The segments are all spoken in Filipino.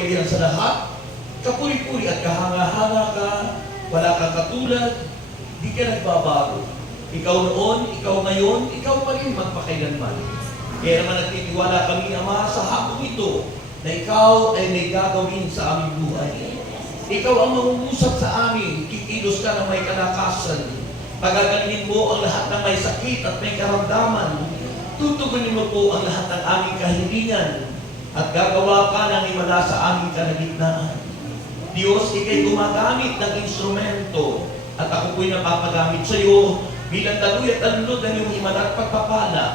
makapangyarihan sa lahat, kapuri-puri at kahanga-hanga ka, wala kang katulad, di ka nagbabago. Ikaw noon, ikaw ngayon, ikaw pa rin magpakailanman. Kaya naman nagtitiwala kami, Ama, sa hapong ito, na ikaw ay may gagawin sa aming buhay. Ikaw ang mangungusap sa amin, kikilos ka ng may kalakasan. Pagagalingin mo ang lahat ng may sakit at may karamdaman. Tutugunin mo po ang lahat ng aming kahilingan at gagawa ka ng himala sa aming kalagitnaan. Diyos, ikay gumagamit ng instrumento at ako po'y napapagamit sa iyo bilang daluy at alunod ng iyong himala at pagpapala.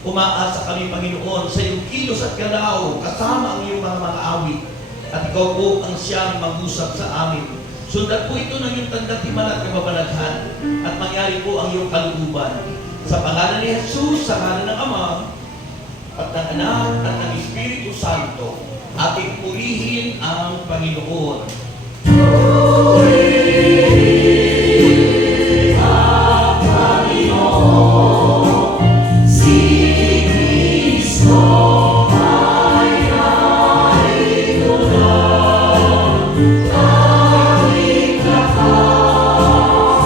Umaasa kami, Panginoon, sa iyong kilos at galaw kasama ang iyong mga awit. At ikaw po ang siyang mag-usap sa amin. Sundan po ito ng iyong tanda't himala at kababalaghan at mangyari po ang iyong kalooban. Sa pangalan ni Jesus, sa ngalan ng Ama, at ng Anak, at ng Espiritu Santo, ating purihin ang Panginoon. Purihin ang Panginoon, si Kristo ay narito na, tanging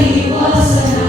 lakas sa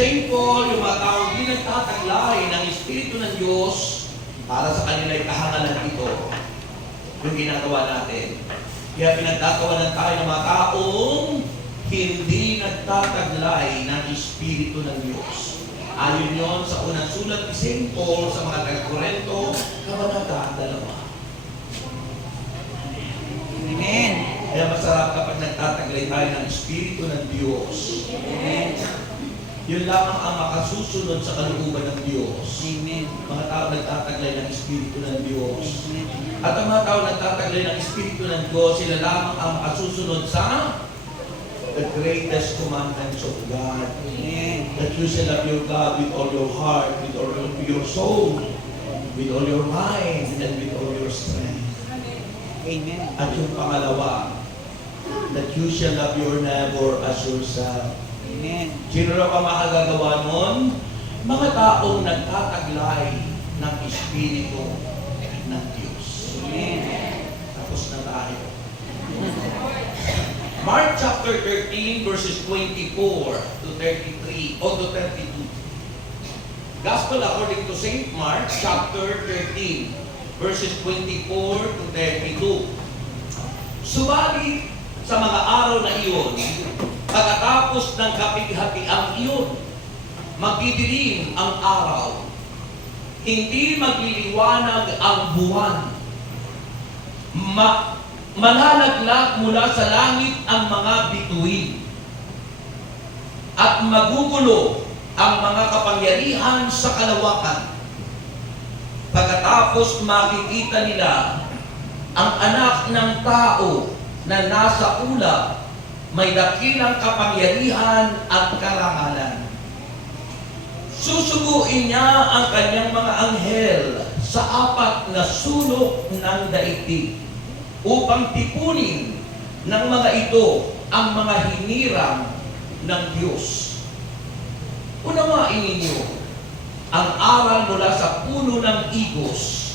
St. Paul, yung mga tao hindi nagtataglay ng Espiritu ng Diyos para sa kanila ay kahangalan ito. Yung ginagawa natin. Kaya pinagtatawanan tayo ng mga taong hindi nagtataglay ng Espiritu ng Diyos. Ayon yon sa unang sulat ni St. Paul sa mga taga-Korinto, Kabanata 2. Amen. Kaya masarap kapag nagtataglay tayo ng Espiritu ng Diyos. Amen. Yun lamang ang makasusunod sa kalooban ng Diyos. Amen. Mga tao nagtataglay ng Espiritu ng Diyos. Amen. At ang mga tao nagtataglay ng Espiritu ng Diyos, sila lamang ang makasusunod sa the greatest commandments of God. Amen. That you shall love your God with all your heart, with all your soul, with all your mind, and with all your strength. Amen. At yung pangalawa, that you shall love your neighbor as yourself. Amen. Sino na pa makagagawa nun? Mga taong nagtataglay ng Espiritu ng Diyos. Amen. Tapos na tayo. Mark chapter 13 verses 24 to 33 o to 32. Gospel according to St. Mark chapter 13 verses 24 to 32. Subalit sa mga araw na iyon, pagkatapos ng kapighatiang iyon, magdidilim ang araw. Hindi magliliwanag ang buwan. Malalaglag mula sa langit ang mga bituin. At magugulo ang mga kapangyarihan sa kalawakan. Pagkatapos makikita nila ang anak ng tao na nasa ulap, may dakilang kapangyarihan at karangalan. Susuguin niya ang kanyang mga anghel sa apat na sulok ng daigdig upang tipunin ng mga ito ang mga hinirang ng Diyos. Unawain ninyo ang aral mula sa puno ng igos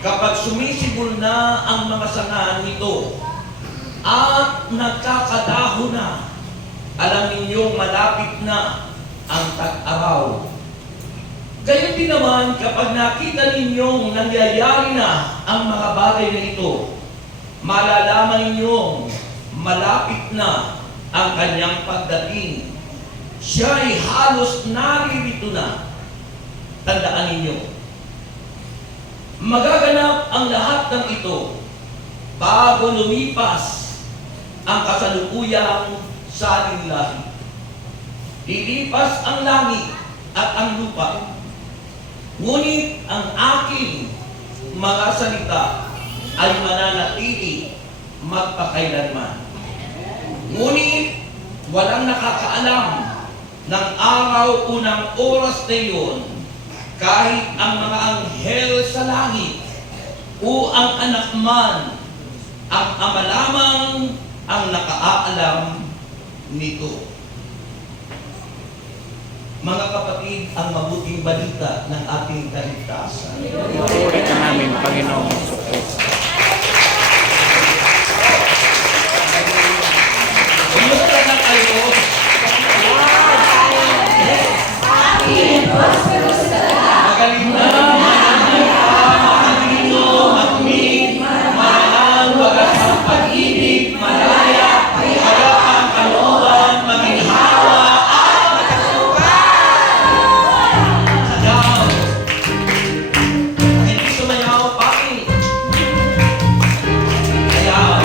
kapag sumisibol na ang mga sanga nito at nagkakadahon na. Alam ninyong malapit na ang tag-araw. Gayon din naman kapag nakita ninyong nangyayari na ang mga bagay na ito, malalaman ninyong malapit na ang kanyang pagdating. Siya ay halos naririto na. Tandaan ninyo, magaganap ang lahat ng ito bago lumipas ang kasalukuyang salinlahi. Lilipas ang langit at ang lupa. Ngunit ang aking mga salita ay mananatili magpakailanman. Ngunit walang nakakaalam ng araw o ng oras na iyon, kahit ang mga anghel sa langit o ang anak man, ang Ama lamang ang nakaalam nito. Mga kapatid, ang mabuting balita ng ating kaligtasan. Puri ka namin, Panginoong Hesus. Kumusta na kayo? Magaling na, matalino, magmig, maraang, wagas ang pag-ibig, malaya, wala ang kalooban, maginhawa, at sayaw. Hindi sumayaw, pangit. Sayaw.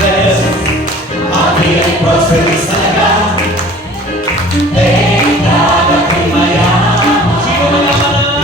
Well, happy and prosperous talaga. Thank God ako'y mayaman. Sino mayaman?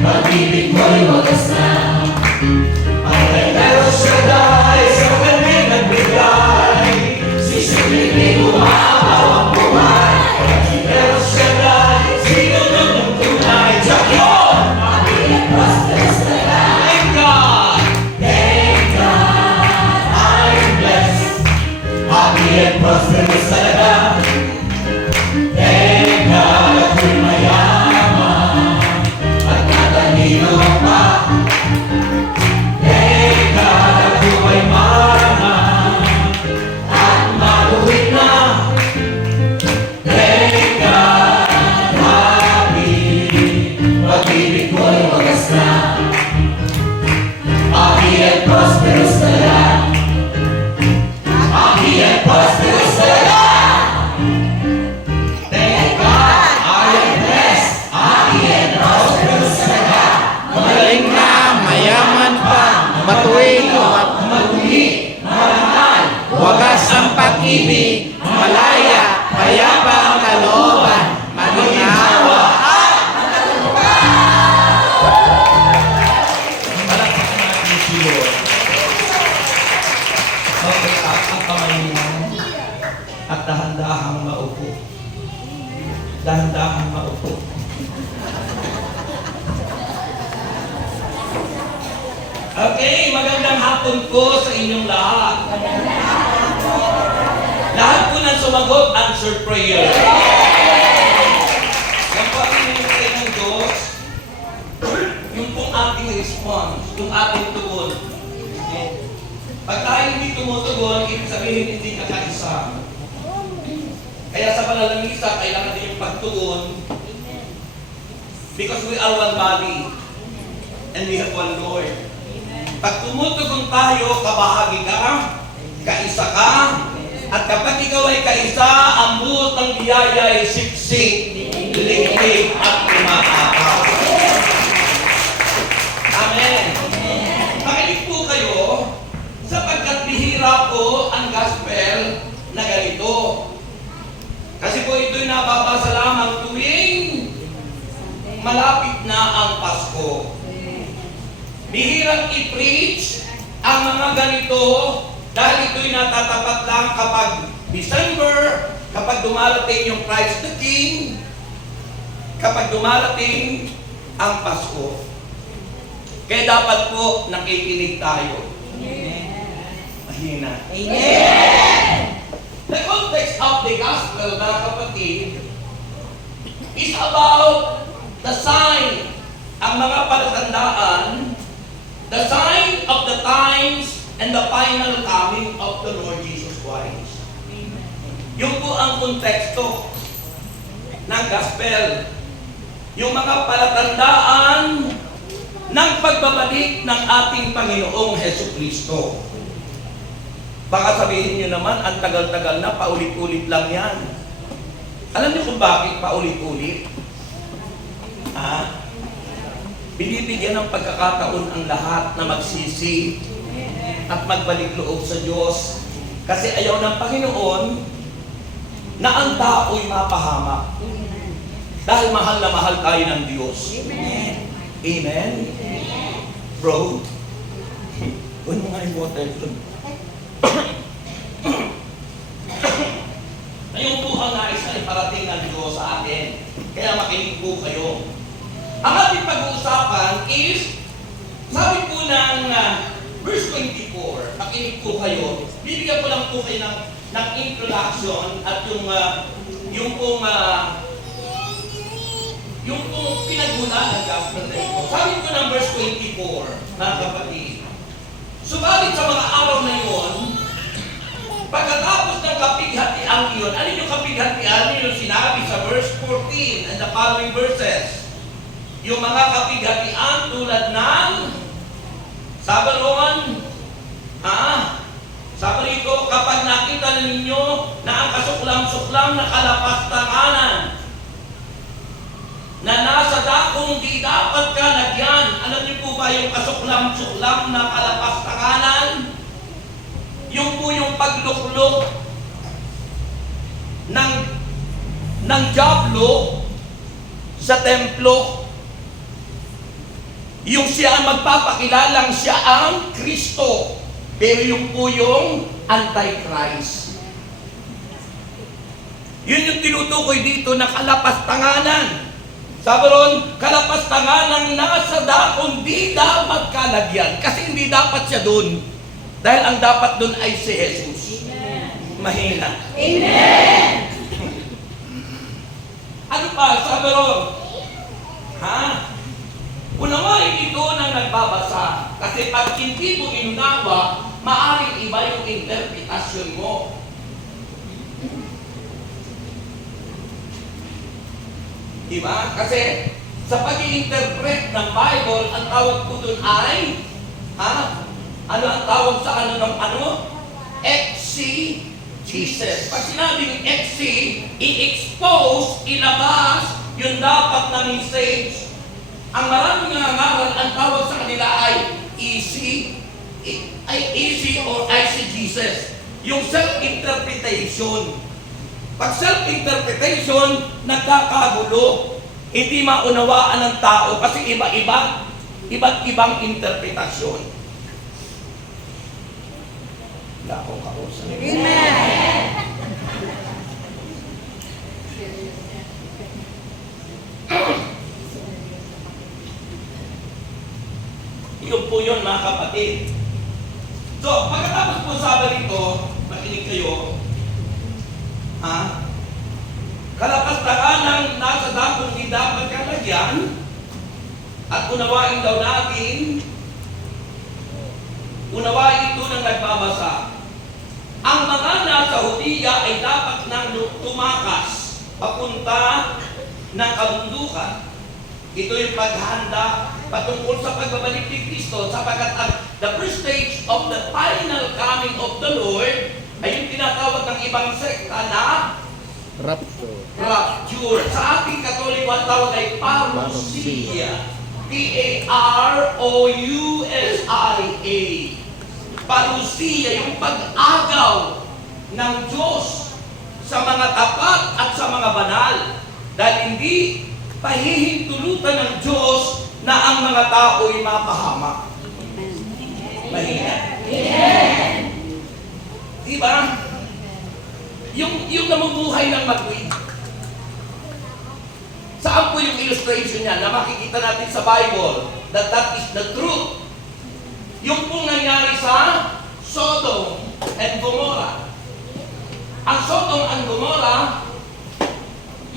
pag-ibig mo'y wagas na. Ang El Shaddai sa kanyang nagbigay, sisilipin umapaw ang buhay. Ang El Shaddai, sino nun ang tunay? Diyan! Happy and prosperous na lang. Thank God! Thank God! I'm blessed. Happy and prosperous na lang. Thank God ako'y mayaman at natalino pa. Thank God ako ay marangal at maluwit na. Thank God, happy, pag-ibig ko'y wagas na. Happy and prosperous na lang. Happy and prosperous na lang. Thank God, I am blessed. Happy and prosperous na lang. Magaling na, mayaman pa, matuwid, Madumi, marangal, wagas ang pag-ibig, malaya, payapa ang kalooban, maginawa. Palakpakan natin si Lord. Okay, taas ang kamay niyo at dahan-dahang maupo. Dahan-dahang maupo. Okay, magandang hapon po sa inyong lahat. Lahat po nang sumagot, answered prayer. Yan po ang hinihintay ng Diyos. Yung pong ating response, yung ating tugon. Pag tayo hindi tumutugon, ibig sabihin hindi ka kaisa. Kaya sa panalangisa, kailangan din yung pagtugon. Because we are one body. And we have one Lord. Pag tumutugon tayo, kabahagi ka, kaisa ka, at kapag ikaw ay kaisa, ang buot ng biyaya ay siksik, lilig, at umaataw. Amen. Makinig po kayo, sapagkat bihira po ang gospel na ganito. Kasi po ito'y nababasa lamang tuwing malapit na ang Pasko. Bihirang i-preach ang mga ganito dahil ito'y natatapat lang kapag December, kapag dumarating yung Christ the King, kapag dumarating ang Pasko. Kaya dapat po nakikinig tayo. Mahina. Amen. The context of the gospel, mga kapatid, is about the sign, ang mga palatandaan, the sign of the times and the final coming of the Lord Jesus Christ. Yung po ang konteksto ng gospel. Yung mga palatandaan ng pagbabalik ng ating Panginoong Hesukristo. Baka sabihin niyo naman, ang tagal-tagal na, paulit-ulit lang yan. Alam niyo kung bakit paulit-ulit? Binibigyan ng pagkakataon ang lahat na magsisi at magbalik loob sa Diyos. Kasi ayaw ng Panginoon na ang tao'y mapahamak. Dahil mahal na mahal tayo ng Diyos. Amen. Amen? Bro, huwag mo nga yung water doon. Ayun po ang nais na iparating ng Diyos sa atin. Kaya makinig po kayo. Ang ating pag-uusapan is, sabi po ng verse 24, makinig po kayo. Bibigyan ko lang po kayo ng introduction at yung pong pinagmulan ng gospel na ito. Sabi po ng verse 24, mga kapatid, subalit sa mga araw na iyon, pagkatapos ng kapighatian iyon, ano yung kapighatian? Yung sinabi sa verse 14 and the following verses. Yung mga kapighatian tulad ng Sabaron, sabi rito, kapag nakita na ninyo na ang kasuklam-suklam na kalapastanganan na nasa dakong di dapat ka lagyan. Alam niyo po ba yung kasuklam-suklam na kalapastanganan? Yung po yung pagluklok ng diablo sa templo Yung siya ang magpapakilalang siya ang Kristo. Pero yung po yung Antichrist. Yun yung tinutukoy dito na kalapastanganan. Sabi ron, kalapastanganan nasa dakong di dapat kalagyan. Kasi hindi dapat siya dun. Dahil ang dapat dun ay si Jesus. Mahina. Amen. Ano pa? Sabi ron, ha? Unawain ito ng nagbabasa. Kasi pag hindi mo inunawa, maaaring iba yung interpretasyon mo. Diba? Kasi sa pag-i-interpret ng Bible, ang tawag ko dun ay, ano ang tawag sa exegesis. Pag sinabing i-expose, ilabas, yung dapat na message. Ang maraming nangangaral, ang tawag sa kanila ay easy or eisegesis. Yung self-interpretation. Pag self-interpretation, nagkakagulo. Hindi maunawaan ng tao kasi iba't ibang interpretasyon. Wala akong kausap. Amen. Yun po yun, mga kapatid. So, pagkatapos po sabi rito, makinig kayo, kalapastangan ng nasa dakong di dapat kalagyan at unawain daw natin, unawain ito ng nagbabasa. Ang mga nasa Hudiya ay dapat nang tumakas papunta ng kabundukan. Ito yung paghanda patungkol sa pagbabalik ni Kristo sapagkat the first stage of the final coming of the Lord ay yung tinatawag ng ibang sekta na rapture. Sa ating Katoliko, ang tawag ay parousia. P-A-R-O-U-S-I-A. Parousia, yung pag-agaw ng Diyos sa mga tapat at sa mga banal. Dahil hindi pahihintulutan ng Diyos na ang mga tao ay mapahamak. Mahina. Diba? Yung namumuhay ng magwid. Saan po yung illustration niya na makikita natin sa Bible that is the truth? Yung pong nangyari sa Sodom and Gomorrah. Ang Sodom and Gomorrah,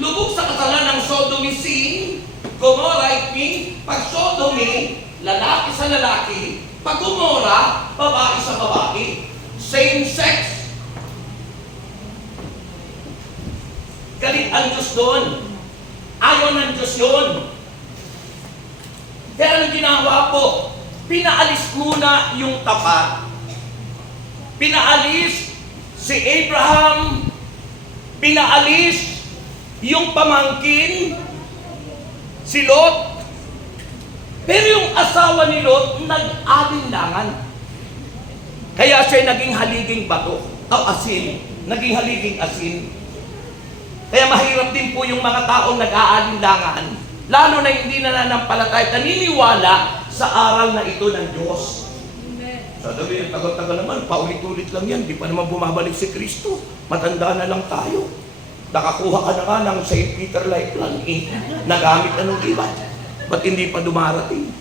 lubog sa kasalanan ng sodomy sin, Gomorrah, it means pag sodomy, lalaki sa lalaki, pag Gomorrah, babae sa babae. Same sex. Galit ang Diyos doon. Ayaw ng Diyos yun. Kaya ang ginawa po, pinaalis muna yung tapat. Pinaalis si Abraham, pinaalis yung pamangkin, si Lot. Pero yung asawa ni Lot, nag-alinlangan. Kaya siya naging haliging bato, asin, naging haliging asin. Kaya mahirap din po yung mga taong nag-aalinlangan, lalo na hindi nananampalataya, naniniwala sa aral na ito ng Diyos. Sabi, tagal-tagal naman, paulit-ulit lang yan, di pa naman bumabalik si Kristo. Matanda na lang tayo. Nakakuha ka na nga ng St. Peter Lifeline, nagamit na nung iba. Ba't hindi pa dumarating?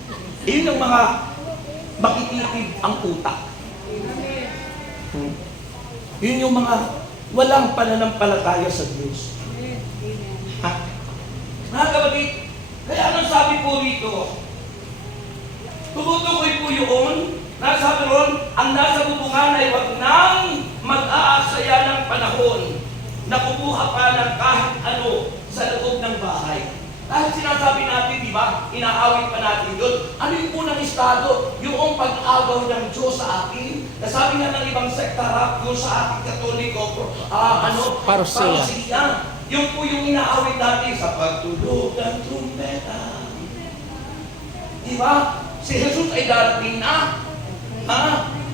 Yun ang mga makikitib ang utak. Yun yung mga walang pananampalataya sa Diyos. Ha? Mga kapatid, kaya anong sabi po rito? Tumutukoy po yun, nasabi ron, ang nasa bubungan ay wag nang mag-aaksaya ng panahon na kumuha pa ng kahit ano sa loob ng bahay. Dahil sinasabi natin, di ba, inaawit pa natin yun. Ano yung unang estado? Yung pag-agaw ng Diyos sa atin. Nasabi nga ng ibang sekta, rapture sa ating Katoliko, parousia. Yung po yung inaawit natin sa pagtulog ng trumpeta. Di ba? Si Jesus ay darating na.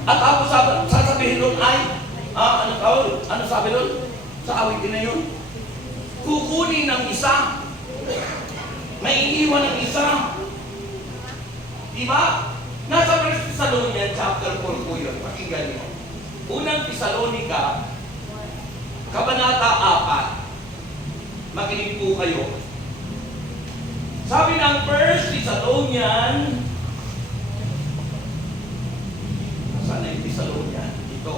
At tapos sasabihin nun ay, ano sabi nun? Sa awitin na yun? Kukunin ng isa. May iniwan ng isa. Di ba? Nasa 1 Thessalonians chapter 4 po yun. Pakinggan niyo. Unang Thessalonica, Kabanata 4. Makinig po kayo. Sabi ng 1 Thessalonians, saan na yung Thessalonian? Ito.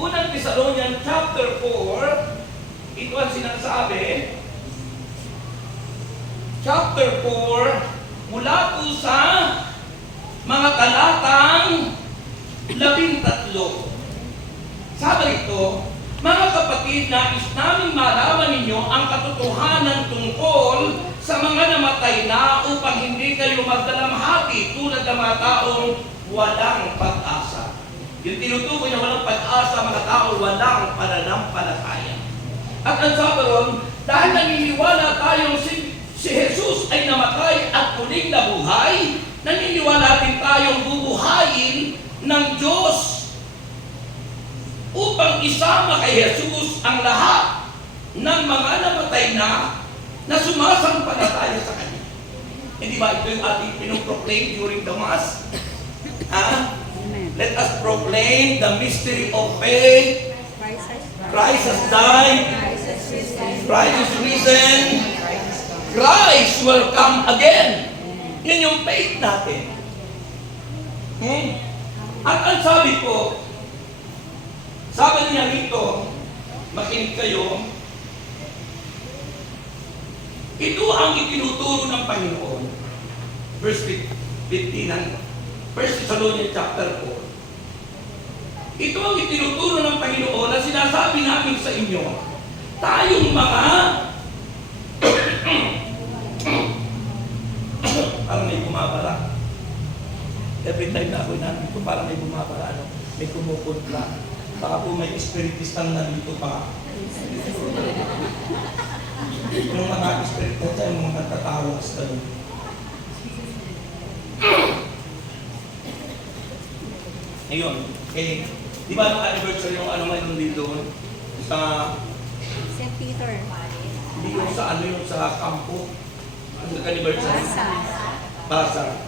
Unang Thessalonians chapter 4, ito ang sinasabi. Chapter 4, mula po sa mga talatang 13. Sabi ito, mga kapatid, nais naming malaman ninyo ang katotohanan tungkol sa mga namatay na upang hindi kayo magdalamhati tulad ng mga taong walang pag-asa. Yung tinutukoy na walang pag-asa, mga tao walang pananampalataya. At ang sabi ron, dahil naniniwala tayong si Jesus ay namatay at muling nabuhay, naniniwala din tayong bubuhayin ng Diyos upang isama kay Jesus ang lahat ng mga namatay na sumasampalataya sa Kanya. Hindi ba ito yung ating pinoproclaim during the Mass? Let us proclaim the mystery of faith. Christ has died. Christ is risen. Christ will come again. Yan yung faith natin. At ang sabi ko, sabi niya rito, makinig kayo, ito ang itinuturo ng Panginoon. Verse 15 ng 1 Thessalonians chapter 4. Ito ang itinuturo ng Panginoon na sinasabi namin sa inyo. Tayong mga parang may bumabara. Every time na ako'y nandito, parang may bumabara, may kumukontra. Baka po may espiritistang nandito pa. Yung mga espiritista, yung mga tatawag sa ganun. Ngayon, di ba nung anniversary yung mayroon dito? Sa St. Peter. hindi yung sa yung sa kampo. Ang anniversary. Basa.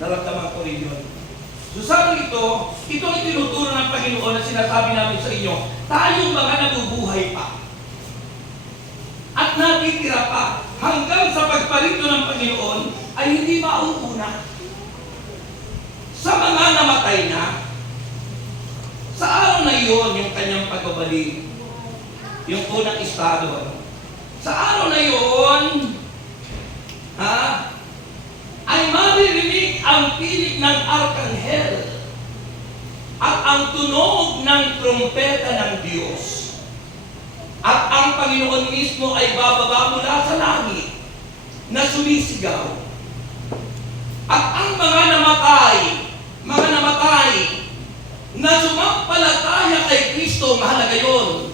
Naramdaman ko rin yun. So sabi ito ang tinuturo ng Panginoon na sinasabi namin sa inyo, tayong mga nabubuhay pa at natitira pa hanggang sa pagparito ng Panginoon ay hindi mauuna sa mga namatay na. Sa araw na iyon, yung kanyang pagbabalik, yung unang estado, sa araw na iyon, ay maririnig ang tinig ng arkanghel at ang tunog ng trumpeta ng Diyos. At ang Panginoon mismo ay bababa mula sa langit na sumisigaw. At ang mga namatay na sumampalataya kay Kristo, mahalaga yun.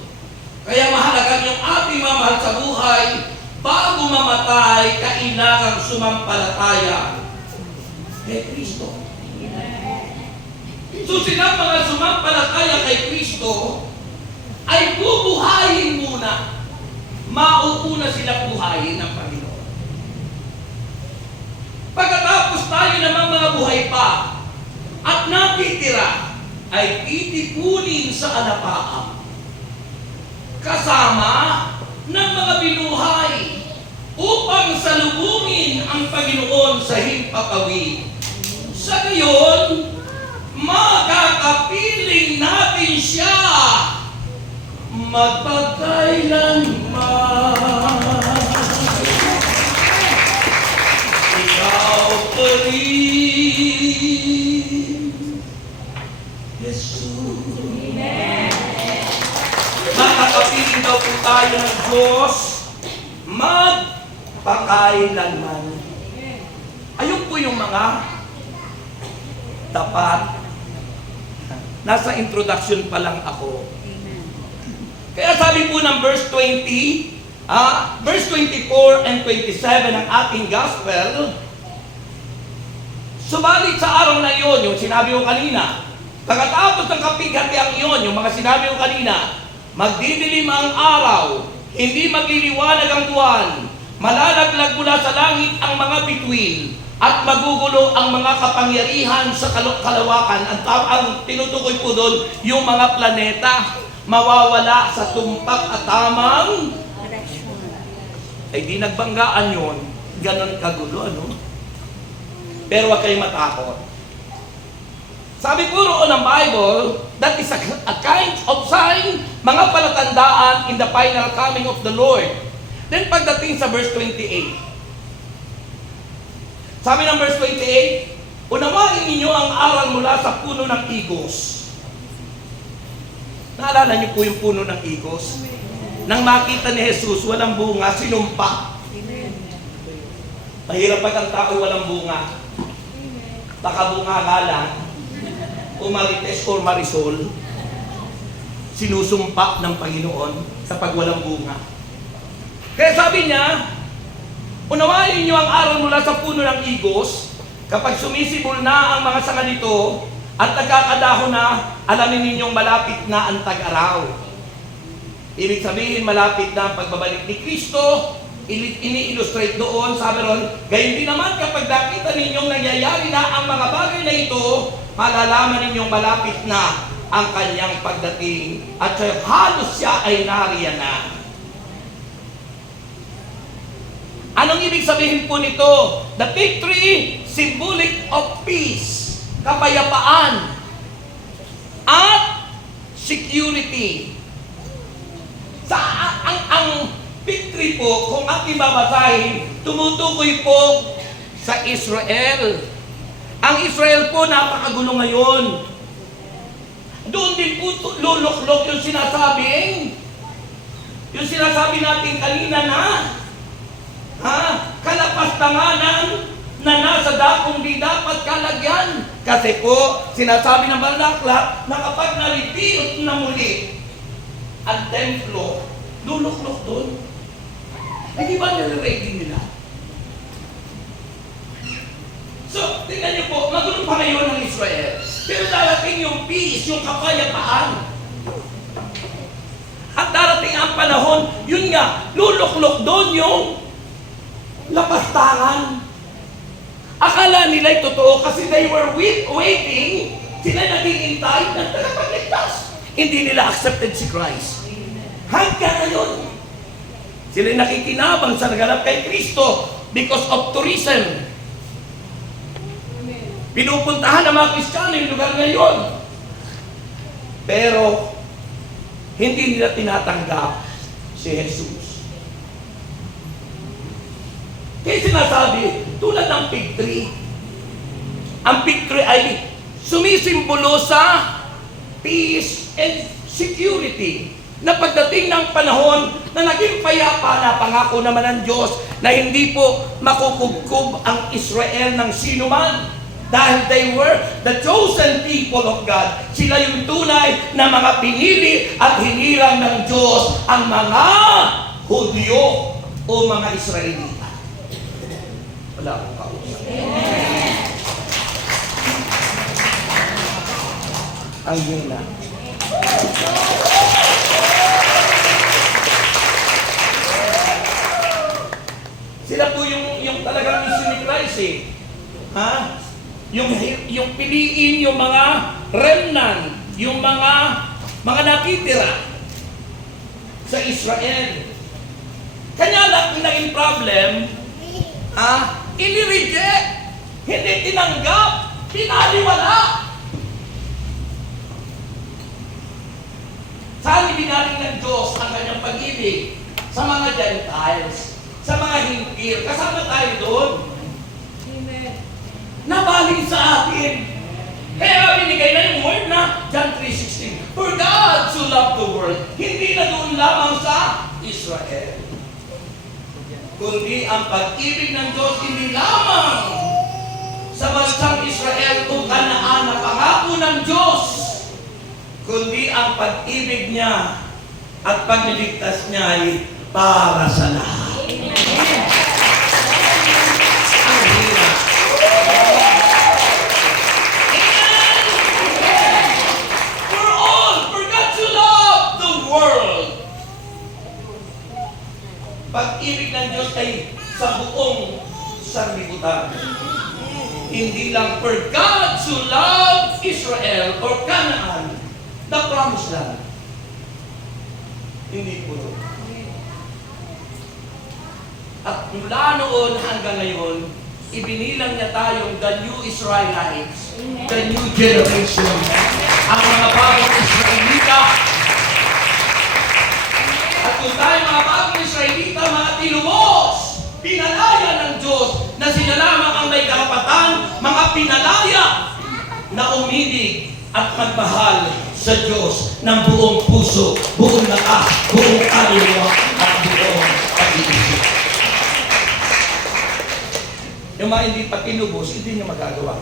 Kaya mahalaga yung ating mamahal sa buhay, bago mamatay, kailangang sumampalataya kay Kristo. So sila mga sumampalataya kay Kristo ay bubuhayin muna. Mauuna sila buhayin ng Panginoon. Pagkatapos tayo namang mga buhay pa at natitira, ay titipunin sa alapaap kasama ng mga binuhay upang salubungin ang Panginoon sa himpapawid. Sa gayon, makakapiling natin siya magpagkailanman. Ikaw pa rin, Jesus. Makakapiling daw po tayo ng Diyos magpakailanman. Ayun po yung mga dapat. Nasa introduction pa lang ako. Kaya sabi po ng verse 20, verse 24 and 27 ng ating gospel, subalit sa araw na iyon, yung sinabi ko kanina, pagkatapos ng kapighatiang iyon, yung mga sinabi ko kanina, magdidilim ang araw, hindi magliliwanag ang buwan, Malalaglag mula sa langit ang mga bituin at magugulo ang mga kapangyarihan sa kalawakan. Ang tinutukoy po doon, yung mga planeta, mawawala sa tumpak at tamang, Direction. ay di nagbanggaan yun. Ganon kagulo, ano? Pero huwag kayong matakot. Sabi po roon ng Bible, that is a kind of sign, mga palatandaan in the final coming of the Lord. Then pagdating sa verse 28, sabi ng verse 28, unawain ninyo ang aral mula sa puno ng igos. Naalala niyo po yung puno ng igos? Nang makita ni Jesus, walang bunga, sinumpa. Mahirap pag ang tao walang bunga. Baka bunga nga lang, umarites or marisol, sinusumpa ng Panginoon sa pagwalang bunga. Kaya sabi niya, unawain niyo ang aral mula sa puno ng igos, kapag sumisibol na ang mga sanga nito at nagkakadahon na, alamin ninyong malapit na ang tag-araw. Ibig sabihin, malapit na ang pagbabalik ni Kristo. Ini-illustrate doon, sabi ron, gayon din naman kapag nakita ninyong nangyayari na ang mga bagay na ito, malalaman ninyong malapit na ang kanyang pagdating at halos siya ay nariyan na. Anong ibig sabihin po nito? The fig tree, symbolic of peace, kapayapaan, at security. Ang fig tree po, kung ating babasahin, tumutukoy po sa Israel. Ang Israel po, napakagulo ngayon. Doon din po luluklok yung sinasabi natin kanina na, kalapastanganan na nasa dakong di dapat kalagyan. Kasi po, sinasabi ng Balakla na kapag na-rebuild na muli ang templo, luluklok doon. Hindi ba nire-ready nila? So, tingnan niyo po, magulo pa ngayon ng Israel. Pero darating yung peace, yung kapayapaan. At darating ang panahon, yun nga, luluklok doon yung lapastangan. Akala nila'y totoo kasi they were waiting, sila naghihintay ng tagapagligtas. Hindi nila accepted si Christ. Hanggang ngayon, sila nakikinabang sa naganap kay Kristo because of tourism. Pinupuntahan ng mga Kristiyano yung lugar ngayon. Pero, hindi nila tinatanggap si Jesus. Kaya sinasabi, tulad ng fig tree, ang fig tree ay sumisimbolo sa peace and security. Na pagdating ng panahon na naging payapa na pangako naman ng Diyos na hindi po makukubkub ang Israel ng sinuman. Dahil they were the chosen people of God. Sila yung tunay na mga pinili at hinirang ng Diyos ang mga Hudyo o mga Israelita. Wala akong kausap. Ang yun na. Sila po yung talagang mission ni Christ eh. Ha? Yung piliin yung mga remnant, yung mga nakitira sa Israel. Kanya lang naging problem, inireject, hindi tinanggap, pinaliwala. Saan ibinaling ng Diyos ang kanyang pag-ibig? Sa mga Gentiles, sa mga Hintil, kasama tayo doon. Amen. Nabaling sa atin. Kaya binigay na yung word na John 3:16. For God so loved the world. Hindi na doon lamang sa Israel. Kundi ang pag-ibig ng Diyos hindi lamang sa bansang Israel kung Kanaan na pangako ng Diyos, kundi ang pag-ibig niya at pagliligtas niya ay para sa lahat. Ang hirap. For all, for God to love the world. Pag-ibig ng Diyos ay kalimutan. Hindi lang for God so loved Israel or Canaan, the promised land. Hindi po. At mula noon hanggang ngayon, ibinilang niya tayong the new Israelites, the new generation, ang mga bagong Israelita. At kung tayo mga bagong Israelita, mga tinubos, pinalaya ng Diyos na sila lamang ang may karapatan, mga pinalaya na uminig at magmahal sa Diyos ng buong puso, buong lakas, buong kaluluwa at buong pag-iisip. Yung mga hindi pa tinubos, hindi niya magagawa.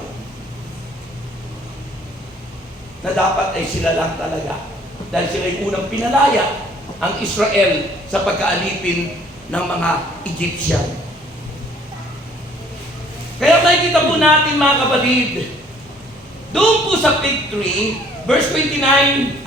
Na dapat ay sila lang talaga. Dahil sila yung unang pinalaya ang Israel sa pagkaalipin ng mga Egyptian. Kaya makikita po natin mga kapatid, doon po sa fig tree, verse 28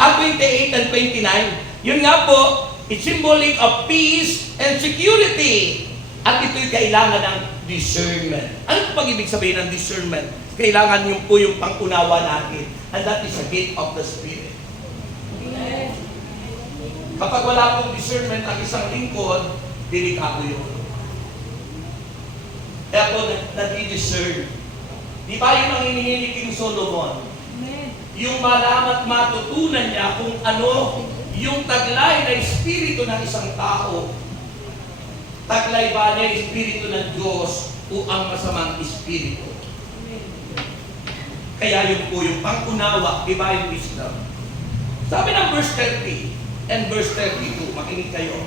and 29, yun nga po, it's symbolic of peace and security. At ito'y kailangan ng discernment. Ano po pag-ibig sabihin ng discernment? Kailangan yung po yung pang-unawa natin. And that is a gift of the Spirit. Kapag wala pong discernment ang isang lingkod, delikado yun. Kaya po, nag-discern. Di ba yung ang hinihingi ni King Solomon? Yung malaman at matutunan niya kung ano yung taglay na espiritu ng isang tao. Taglay ba niya espiritu ng Diyos o ang masamang espiritu? Kaya yun po yung pang-unawa, divine wisdom. Sabi ng verse 30 and verse 32, makinig kayo.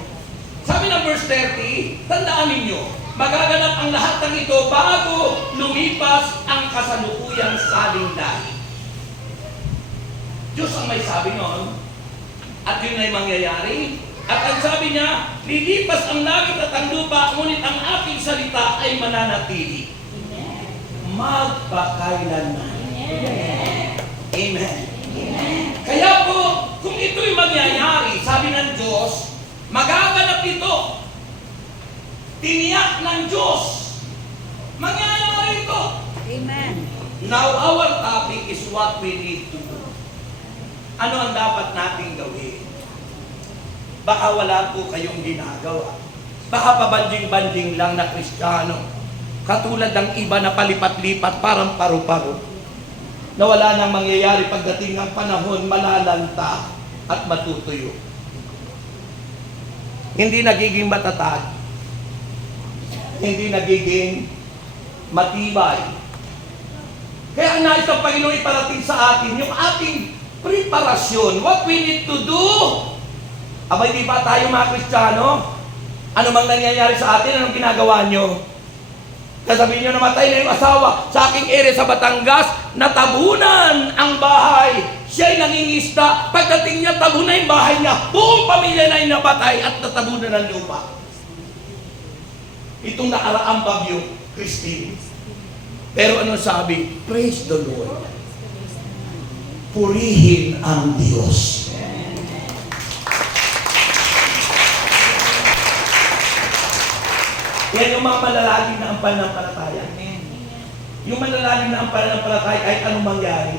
Sabi ng verse 30, tandaan ninyo, magaganap ang lahat ng ito bago lumipas ang kasalukuyang salindahi. Diyos ang may sabi noon, at yun ay mangyayari. At ang sabi niya, lilipas ang langit at ang lupa, ngunit ang aking salita ay mananatili. Magpakailanman. Amen. Kaya po, kung ito'y mangyayari, sabi ng Diyos, magaganap ito. Tiniyak ng Diyos. Mangyayari ito. Amen. Now, our topic is what we need to do. Ano ang dapat nating gawin? Baka wala po kayong ginagawa. Baka pabanjing-banjing lang na Kristiyano. Katulad ng iba na palipat-lipat, parang paru-paro. Na wala nang mangyayari pagdating ng panahon, malalanta at matutuyo. Hindi nagiging matatag. Hindi nagiging matibay. Kaya ang nais ng Panginoon iparating sa atin, yung ating preparasyon, what we need to do. Abay, di ba tayo mga Kristiyano? Ano mang nangyayari sa atin, anong ginagawa nyo? Sasabihin nyo, namatay na yung asawa sa aking ere sa Batangas, natabunan ang bahay. Siya'y nangingista. Pagdating niya, tabunan yung bahay niya. Buong pamilya na yung napatay at natabunan ng lupa. Itong nakaraang bagyo, Christine. Pero ano sabi? Praise the Lord. Purihin ang Diyos. Yan yung mga malalalim na ang pananampalataya. Yung malalalim na ang pananampalataya kahit anong mangyari.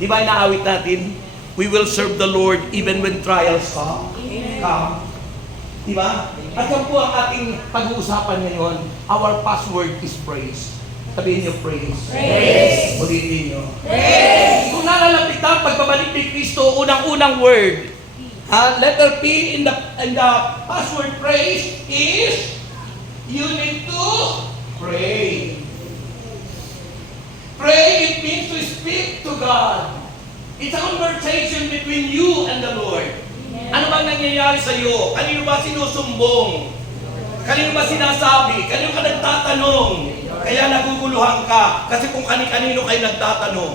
Di ba inaawit natin? We will serve the Lord even when trials come. Di ba? At yan po ang ating pag-uusapan ngayon. Our password is praise. Sabihin niyo praise. Praise. Ulitin niyo. Praise. Kung nalalapit ang pagbabalik ni Kristo, unang-unang word, letter P in the password praise is you need to pray. Pray, it means to speak to God. It's a conversation between you and the Lord. Ano bang nangyayari sa iyo? Kanino ba sinusumbong? Kanino ba sinasabi? Kanino ka nagtatanong? Kaya naguguluhan ka kasi kung kanino kayo nagtatanong.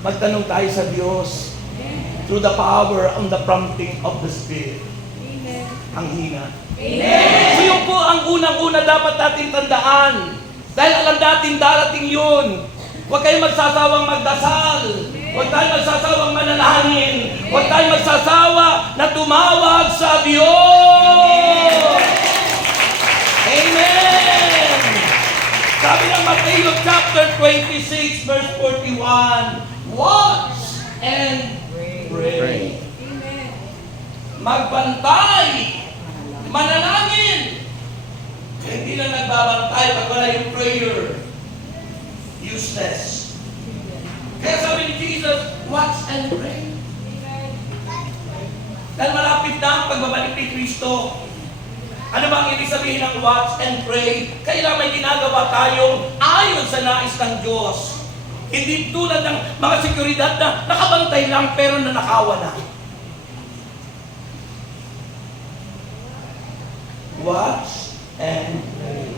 Magtanong tayo sa Diyos through the power and the prompting of the Spirit. Amen. Ang hina. Amen. So yun po ang unang-una dapat natin tandaan. Dahil alam natin darating yun. Huwag kayong magsasawang magdasal. Huwag tayong magsasawang manalangin. Huwag tayong magsasawa na tumawag sa Diyos. Amen. Sabi ng Mateo chapter 26 verse 41, watch and pray. Amen. Magbantay, manalangin. Hindi lang nagbabantay pag wala yung prayer. Useless. Kaya sabi ni Jesus, watch and pray. Dahil malapit na ang pagbabalik ni Kristo. Ano ba ang ibig sabihin ng watch and pray? Kailangan may ginagawa tayo ayon sa nais ng Diyos. Hindi tulad ng mga seguridad na nakabantay lang pero nanakawa na. Watch and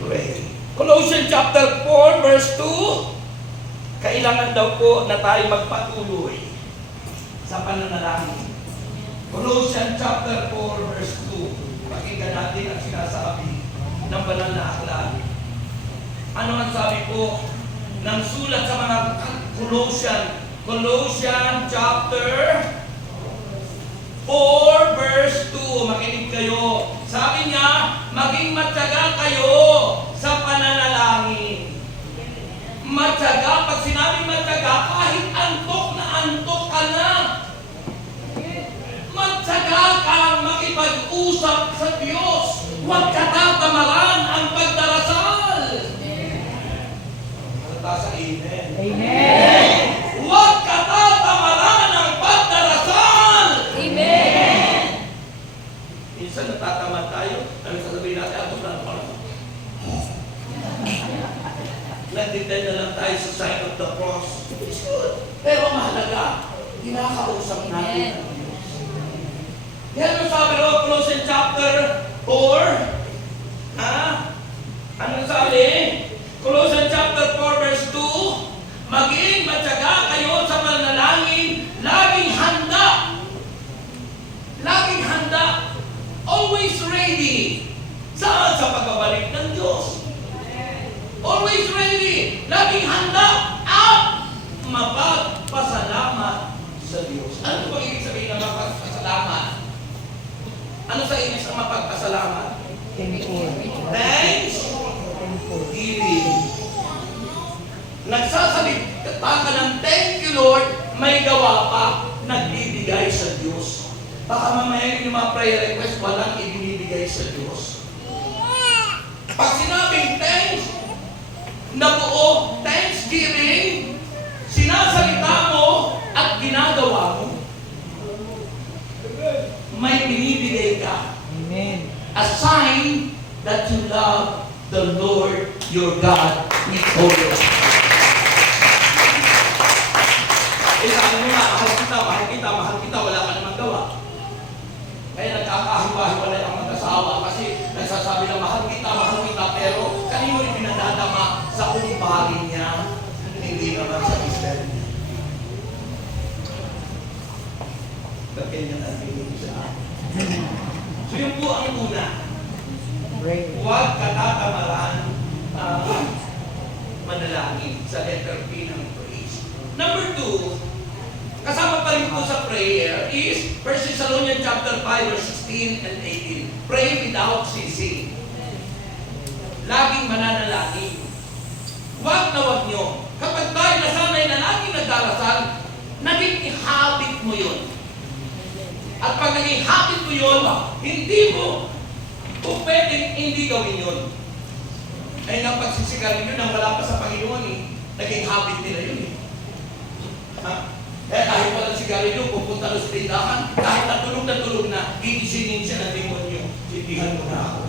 pray. Colossians chapter 4 verse 2, kailangan daw po na tayo magpatuloy sa pananalangin. Colossians chapter 4 verse 2. Pakinggan natin ang sinasabi ng banal na aklat. Ano ang sabi po ng sulat sa mga Colossians? Colossians chapter 4 verse 2. Makinig kayo. Sabi niya, maging matyaga kayo sa pananalangin. Matyaga, pag sinabing matyaga, kahit antok na antok ka na. Matyaga kang makipag-usap sa Diyos. Huwag katatamaran ang pagdarasal. Salita sa amen. Amen. Huwag katatamaran ang pagdarasal. Amen. Minsan natatamad tayo. Ano sasabihin natin? Atos na ako. Nagtitend na lang tayo sa sign of the cross. It's good. Pero mahalaga, kinakausap natin ang Diyos. Yan ang sabi ro, Colossians chapter 4. Ano sabi? Colossians chapter 4 verse 2. Maging matyaga kayo sa pananalangin, laging handa. Laging handa. Always ready. Saan? Sa pagbabalik ng Diyos. Always ready. Laging handa at mapagpasalamat sa Diyos. Ano ba ibig sabihin ng mapagpasalamat? Ano sa ibig sa mapagpasalamat? Thanks giving. Nagsasalita ka ng thank you Lord, may gawa pa, nagbibigay sa Diyos. Baka mamaya yung mga prayer request, walang ibinibigay sa Diyos. Pag sinabing thanks, na buo, thanksgiving, sinasalita mo at ginagawa mo, may binibigay ka. Amen. A sign that you love the Lord your God with all your heart. Sabi mo nga, mahal kita, wala ka namang gawa. Kaya nagkakahiwa-hiwalay ang mag-asawa kasi nagsasabi na mahal kita, pero kanino rin pinadadama sa kumpari niya, hindi naman sa mister niya. Ganyan ang tingin sa akin. So yun po ang una. Pray. Huwag katatamaran manalangin sa letter P ng praise. Number 2, kasama pa rin po sa prayer is 1 Thessalonians chapter 5 verse 16 and 18. Pray without ceasing. Laging mananalangin. Huwag na huwag nyo. Kapag tayo nasanay na laging nagdarasal, naging habit mo yun. At pag naging habit mo yun, hindi mo kung pwedeng hindi gawin yun. Ay ang pagsisigarin yun ang wala pa sa Panginoon naging habit nila yun Eh kahit walang sigarilyo, pupunta doon sa tindahan, kahit natulog na, gigisingin siya ng demonyo. Sitihan mo na ako.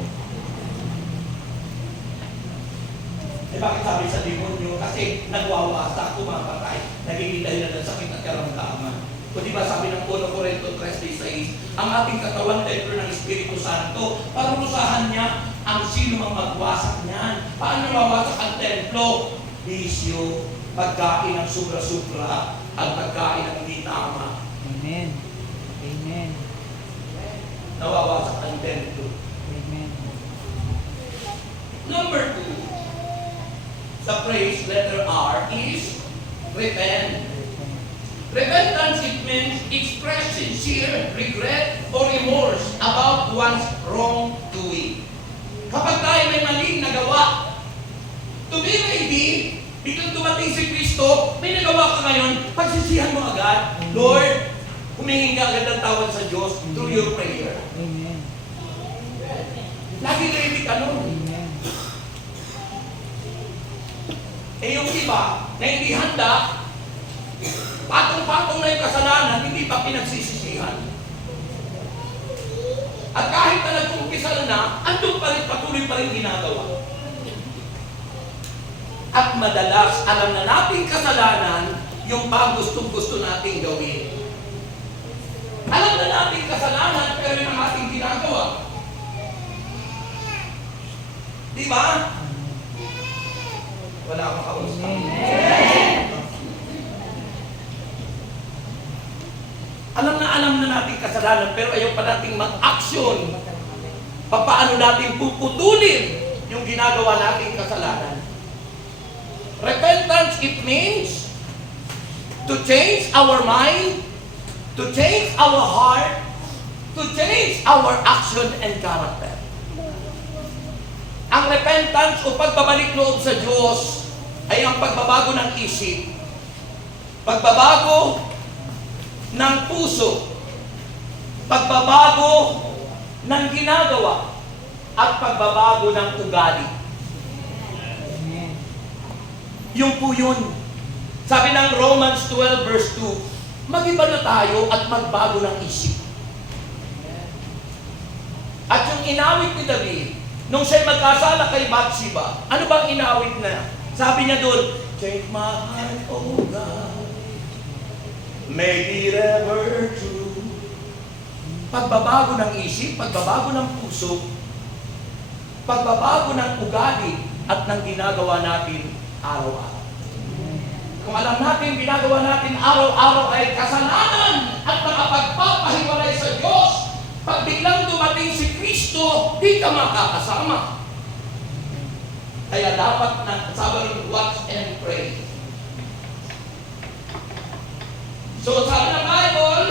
Eh bakit sabi sa demonyo? Kasi nagwawasak, kumapatay, nagiging dahilan ng sakit at karamdaman. O diba sabi ng 1 Corinto 3:16, ang ating katawan templo ng Espiritu Santo, parurusahan niya ang sino mang magwasak niyan. Paano mawasak ang templo? Bisyo, pagkain ng sobra-sobra, at pagkain ng hindi tama. Amen. Amen. Nawawasak ang templo. Amen. Number 2, sa praise letter R is repent. Repentance, it means express sincere regret or remorse about one's wrongdoing. Kapag tayo may maling nagawa, to be pagsisisihan mo agad, Lord, humingi ka agad ng tawad sa Diyos through your prayer. Amen. Lagi ready ka nun. Amen. Eh yung iba, na hindi handa, patong-patong na yung kasalanan, hindi pa pinagsisisihan. At kahit na nag-umpisal na, andun pa rin, patuloy pa rin ginagawa. At madalas, alam na nating kasalanan, yung pa gustong-gusto nating gawin. Alam na nating kasalanan, pero yung ating ginagawa. Di ba? Wala akong kausap. Alam na natin kasalanan, pero ayaw pa nating mag-action. Paano natin puputulin yung ginagawa nating kasalanan? Repentance, it means to change our mind, to change our heart, to change our action and character. Ang repentance o pagbabalik loob sa Diyos ay ang pagbabago ng isip, pagbabago ng puso, pagbabago ng ginagawa, at pagbabago ng ugali. Amen. Yung po yun. Sabi ng Romans 12 verse 2, mag-iba na tayo at magbago ng isip. At yung inawit ni David, nung siya'y magkasala kay Bathsheba, ano bang inawit na? Sabi niya doon, take my heart, oh God, make it ever true. Pagbabago ng isip, pagbabago ng puso, pagbabago ng ugali at ng ginagawa natin araw-araw. Kung alam natin, ginagawa natin araw-araw ay kasalanan at nakapagpapahiwalay sa Diyos, pag biglang dumating si Kristo, di ka makakasama. Kaya dapat sabi rin, watch and pray. So sabi ng Bible,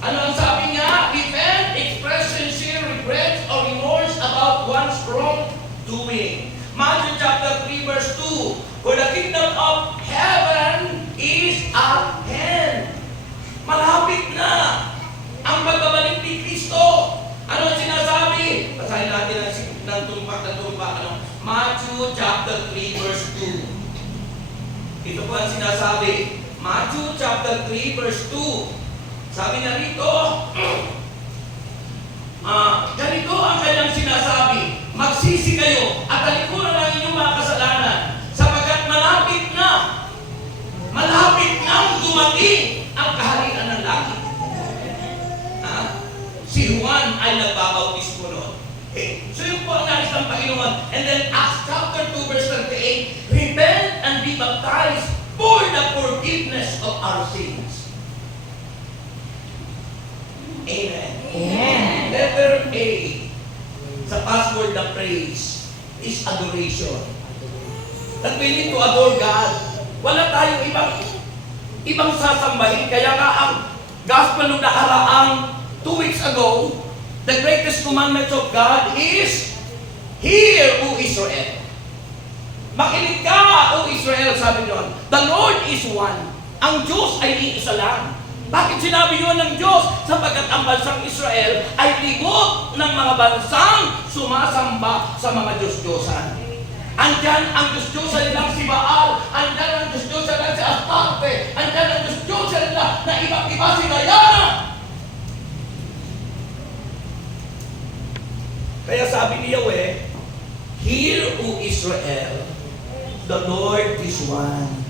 ano ang sabi niya? Repent, express sincere regret or remorse about one's wrongdoing. Matthew chapter 3 verse 2, for the kingdom of heaven is at hand. Malapit na ang pagbabalik ni Kristo. Ano ang sinasabi? Basahin natin ng tumpak. Matthew chapter 3 verse 2. Ito po ang sinasabi. Matthew chapter 3 verse 2. Sabi na rito, ganito ang kanyang sinasabi, magsisi kayo at talikuran ang inyong mga kasalanan sapagkat malapit nang dumating ang kaharian ng langit. Si Juan ay nagbabautismo noon. Okay. So yun po ang nais ng Panginoon. And then Acts chapter 2 verse 38, repent and be baptized for the forgiveness of our sins. Amen. Amen. Letter A sa password na praise is adoration. That we need to adore God. Wala tayong ibang sasambahin. Kaya nga ang gospel nung nakaraang 2 weeks ago, the greatest commandment of God is, hear, O Israel. Makinig ka, O Israel, sabi doon. The Lord is one. Ang Diyos ay iisa lang. Bakit sinabi yun ng Diyos? Sapagkat ang bansang Israel ay ligot ng mga bansang sumasamba sa mga Diyos-Diyosan. Andyan ang Diyos-Diyosan nilang si Baal, andyan ang Diyos-Diyosan nilang si Astarte, andyan ang Diyos-Diyosan nilang na iba-iba si Diana. Kaya sabi ni Yahweh, hear, O Israel, the Lord is one.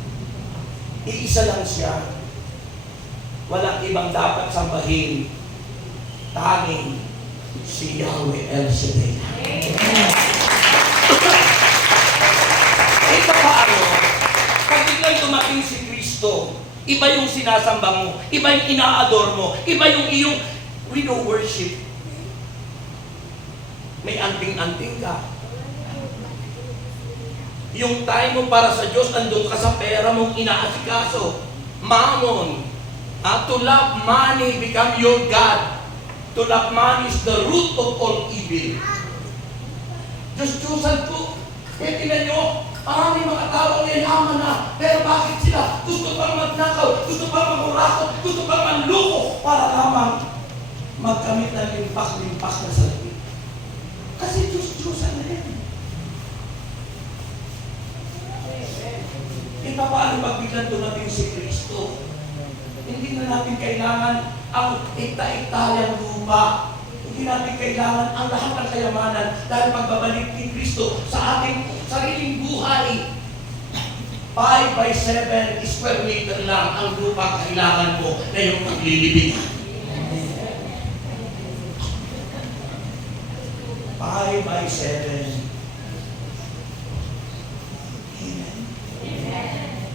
Iisa lang siya. Walang ibang dapat sambahin. Tanging si Yahweh El Shaddai. Ito paano? Pag biglang dumating si Kristo, iba yung sinasamba mo, iba yung ina-adore mo, iba yung iyong widow worship. May anting-anting ka. Yung time mo para sa Diyos, andun ka sa pera mong inaasikaso. Mammon. To love money become your God. To love money is the root of all evil. Diyos-Diyosan po. Kaya tingnan nyo, Maraming mga tao na yaman na, pero bakit sila gusto pang magnakaw, gusto pang mangurakot, gusto pang manluko para lamang magkamit ng limpak-limpak na salapi. Kasi Diyos-Diyosan na yan. Paano pag biglang dumating si Kristo? Hindi na natin kailangan ang ikta-iktayang lupa. Hindi natin kailangan ang lahat ng kayamanan dahil pagbabalik ni Kristo sa ating sariling buhay. 5 by 7 square meter lang ang lupa kailangan mo na yung paglilibing. 5 by 7.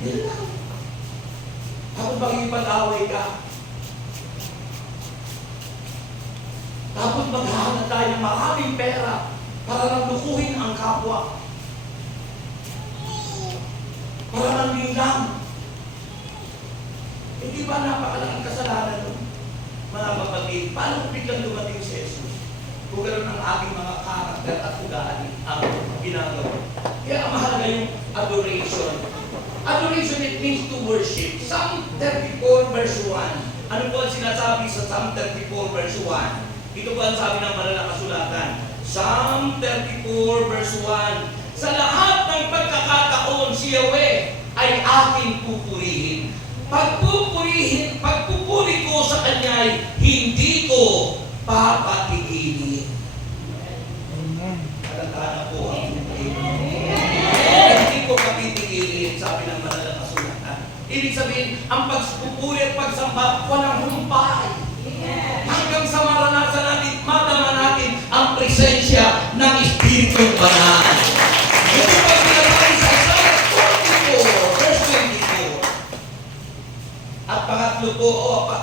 Yun lang. Tapos makikipag-away ka. Tapos maghahanap tayo ng maraming pera para lang lukuhin ang kapwa. Para lang linlang. Hindi ba napakalaking kasalanan nun? Mga kapatid, paano kung biglang dumating si Jesus? Kung gano'n ang ating mga karakter at ugali ang ginagawa. Kaya ang mahalaga yung adoration. Adoration, it means to worship. Psalm 34 verse 1. Ano po ang sinasabi sa Psalm 34 verse 1? Ito po ang sabi ng banal na kasulatan. Psalm 34 verse 1. Sa lahat ng pagkakataon si Yahweh ay aking pupurihin. Pagpupuri ko sa Kanya'y hindi ko papatigilin. Amen. Katandaan po ang hindi ko papitigilin, sabi ng banal na kasulatan. Ibig sabihin, ang pagpupuri at pagsamba, walang humpay. Hanggang sa maranasan natin, madama natin ang presensya ng Espiritu Banal. Ito pa pinatay sa Isaiah 44, verse 24. At pangatlo po,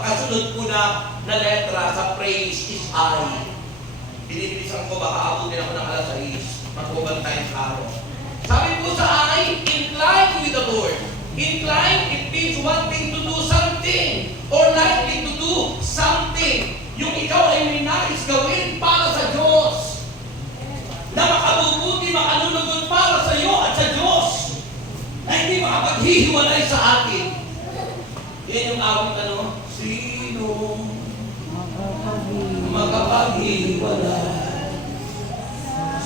kasunod po na letra sa praise is I. Pinibilisan ko, baka abutin ako ng alas 6. Magbabantay sa araw. Sabi po sa I, incline with the Lord. Incline, it means wanting to do something or likely to do something. Yung ikaw ay may nais gawin para sa Diyos. Na makabubuti, makalulugod para sa iyo at sa Diyos. Na hindi makapaghihiwalay sa atin. Yan yung awit ano? Sino makapaghiwalay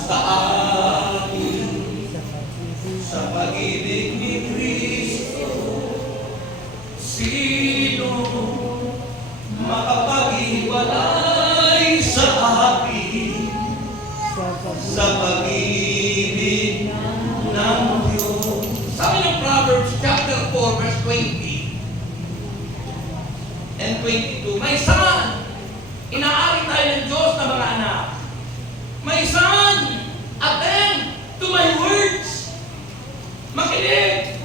sa atin sa pag-ibig ni Kristo? Sino makapaghiwalay sa atin sa pag-ibig ng Diyos? Sabi ng Proverbs chapter 4 verse 20 and 22, my son, inaari tayo ng Diyos na mga anak. My son, attend to my words. Makinig.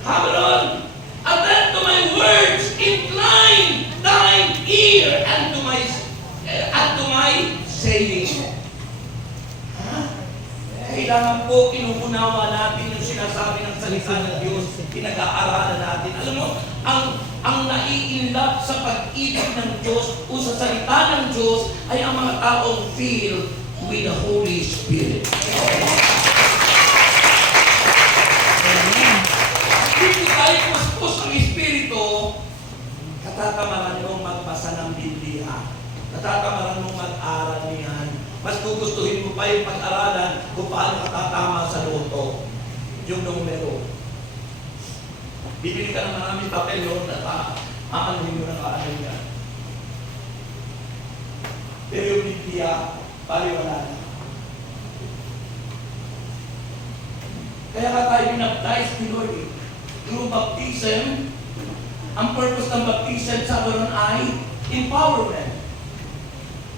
Habron, attend to my words. Incline thine ear unto my saying. Kailangan po inuunawa natin yung sinasabi ng salita ng Diyos. Pinag-aaralan natin. Alam mo, ang naiinlap sa pag-ibig ng Diyos o sa salita ng Diyos ay ang mga taong filled with the Holy Spirit. Dito tayo puspos ang Espiritu, katatamaran mong magbasa ng Biblia. Katatamaran mong mag-aral niyan. Mas gugustuhin mo pa yung pag-aralan kung paano katatama sa loto. Yung numero. Bibili ka ng maraming papel yun at aanuhin mo na kaano yan. Pero yung Biblia, paliwala na. Kaya ka tayo binaptize ni Lord eh. Through baptism, ang purpose ng baptism sa doon ay empowerment.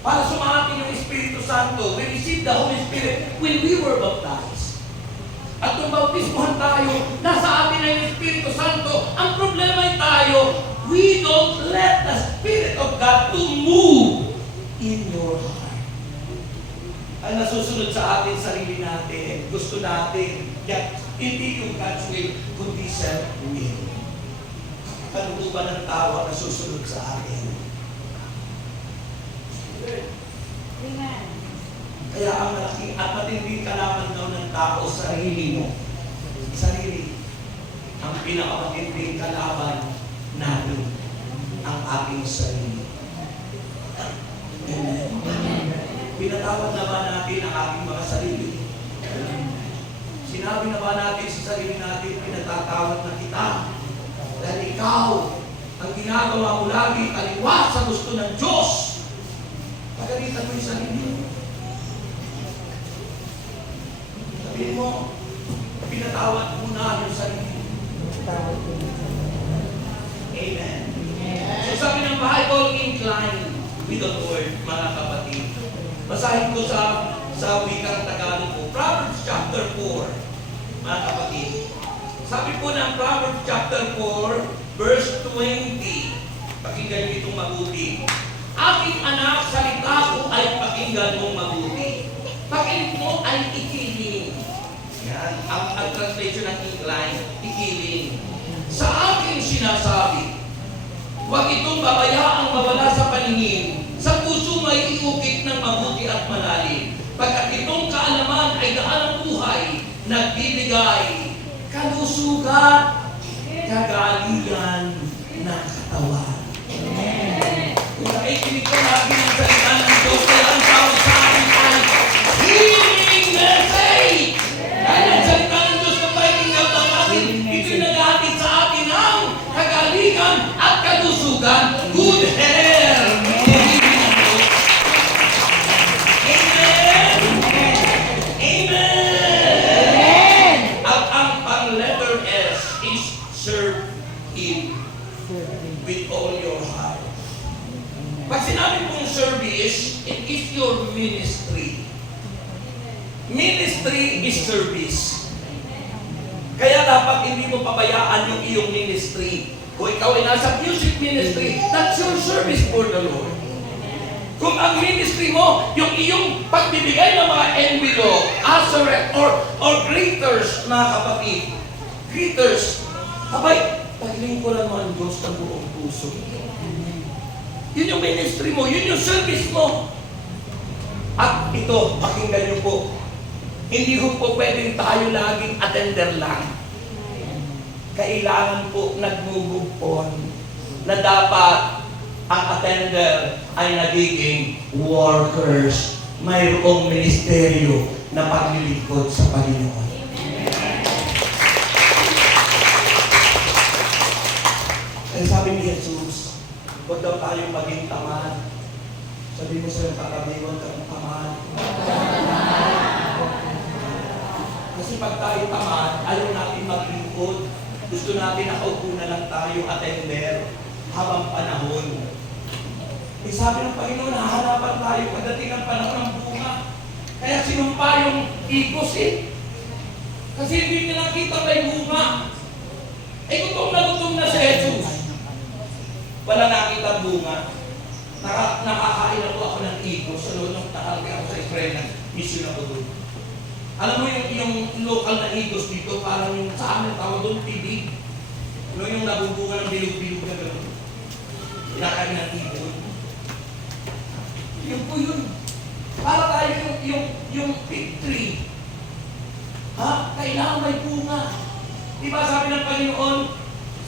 Para sumaatin yung Espiritu Santo, we received the Holy Spirit when we were baptized. At kung bautismuhan tayo, nasa atin na yung Espiritu Santo. Ang problema ay tayo, we don't let the Spirit of God to move in your heart. Ang nasusunod sa atin, sarili natin, gusto natin, yet hindi yung God's will, kundi self-will. Kalutuban ng tawa na susunod sa atin. Amen. Kaya ang malaki at matinding kalaban daw ng tao, sarili mo. Sarili. Ang pinakamatinding kalaban natin, ang ating sarili. Amen. Pinatawad na ba natin ang ating mga sarili? Sinabi na ba natin sa sarili natin, pinatatawad na kita? Dahil ikaw, ang ginagawa mo lagi, aliwas sa gusto ng Diyos. Pagalitan mo yung sarili mo. Sabihin mo, pinatawad mo na yung sarili mo. Amen. So sabi ng Bible, incline with the Lord, mga kapatid. Basahin ko sa wikang Tagalog po. Proverbs chapter 4, mga kapatid. Sabi po ng Proverbs chapter 4, verse 20. Pakinggan niyo itong mabuti. Aking anak, salita ko ay pakinggan mong mabuti. Pakinig mo ay ikiling. Yan. Ang translation ng incline, ikiling. Sa aking sinasabi, huwag itong babayaang mawala sa paningin. Sa puso may iukit ng mabuti at malalim. Pagkat itong kaalaman ay daan ng buhay, nagbibigay kalusugan, kagalingan ng katawan. Kung nakikinig ko natin ang salita ng Diyos, kaya ang tawag sa akin ay healing message. Dahil ang salita ng Diyos na pakinggan ng atin, ito'y naghahatid sa atin ang kagalingan at kalusugan, good health. Amen. Amen. At ang pang-letter S is serve Him with all your heart. Pag sinabi pong service, it is your ministry. Ministry is service. Kaya dapat hindi mo pabayaan yung iyong ministry. Kung ikaw ay nasa music ministry, that's your service for the Lord. Kung ang ministry mo, yung iyong pagbibigay ng mga envelope, aseret, or greeters, mga kapatid, greeters, abay, paglingkuran mo ang Diyos ng buong puso. Yun yung ministry mo, yun yung service mo. At ito, pakinggan niyo po, hindi ko po pwedeng tayo laging attender lang. Kailangan po nag-move on na dapat ang attender ay nagiging workers. Mayroong ministeryo na paglilingkod sa Panginoon. Kaya sabi ni Jesus, huwag daw tayong maging tamad. Sabi mo sa iyong katabi, huwag kang tamad. Kasi pag tayo tamad, ayaw natin maglingkod. Gusto natin nakaupo na lang tayo, attender, habang panahon. Eh sabi ng Panginoon, hahanapan tayo pagdating ng panahon ng bunga. Kaya sinumpa yung igos eh. Kasi hindi nila nakita may bunga. Eh gutom na si Jesus. Wala nakita bunga. Nakakain ako ng igos sa loob ng takalga ako sa Israel ng mission ako doon. Alam mo yung local na igos dito, parang yung sa amin tawag doon, tibig. Yung nabubunga ng bilog-bilog na gano'n. Kinakain ng ibon. Yun po yun. Para tayo yung fig tree. Ha? Kailangan may bunga. Diba sabi ng Panginoon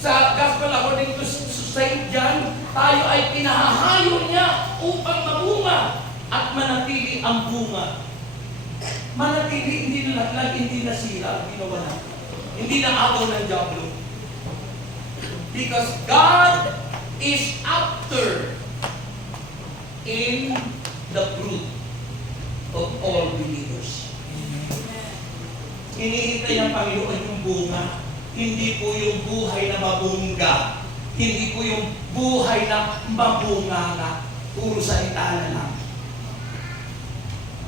sa Gospel according to St. John, tayo ay pinahahayo niya upang mabunga at manatili ang bunga. Manatili, hindi na laglag, hindi na sila, hindi na wala. Hindi na agaw ng diablo. Because God is after in the fruit of all believers. Hinihintay ng Panginoon yung bunga. Hindi po yung buhay na mabungga. Hindi po yung buhay na mabunga na. Puro salita na lang.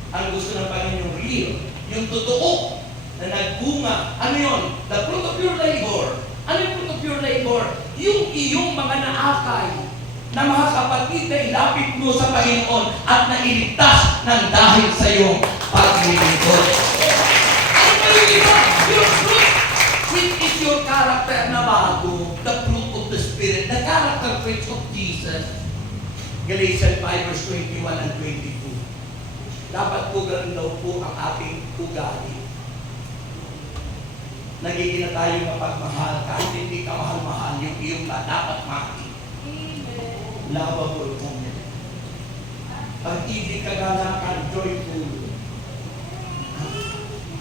Ang gusto ng Panginoon yung real, yung totoo na nagbunga. Ano yun? The fruit of your labor. Ano yung fruit of your labor? Yung iyong mga naakay na mga kapatid na ilapit mo sa Panginoon at nailigtas ng dahil sa iyong paglilingkod. Ano ba yung iba? Your fruit, which is your character na bago, the fruit of the Spirit, the character traits of Jesus. Galatians 5 verse 21 and 22. dapat po ganun daw po ang ating ugali. Nagiging na tayo mapagmahal kahit hindi ka mahal-mahal yung iyong dapat makita. Lovable ka niya. Pag-ibig, kagalakan, joyful.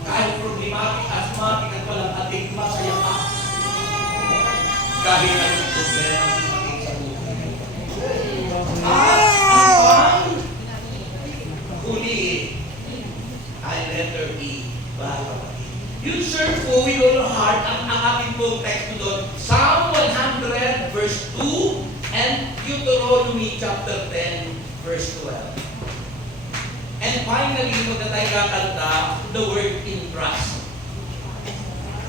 Kahit problematic, asthmatic at walang ating masaya ka. Kahit anong problema ating sa buhay. At ang huli, I letter E, you serve po with all your heart ang aking pong text doon. Psalm 100 verse 2 and Deuteronomy chapter 10 verse 12. And finally, magka tayo kakanta, the word entrust.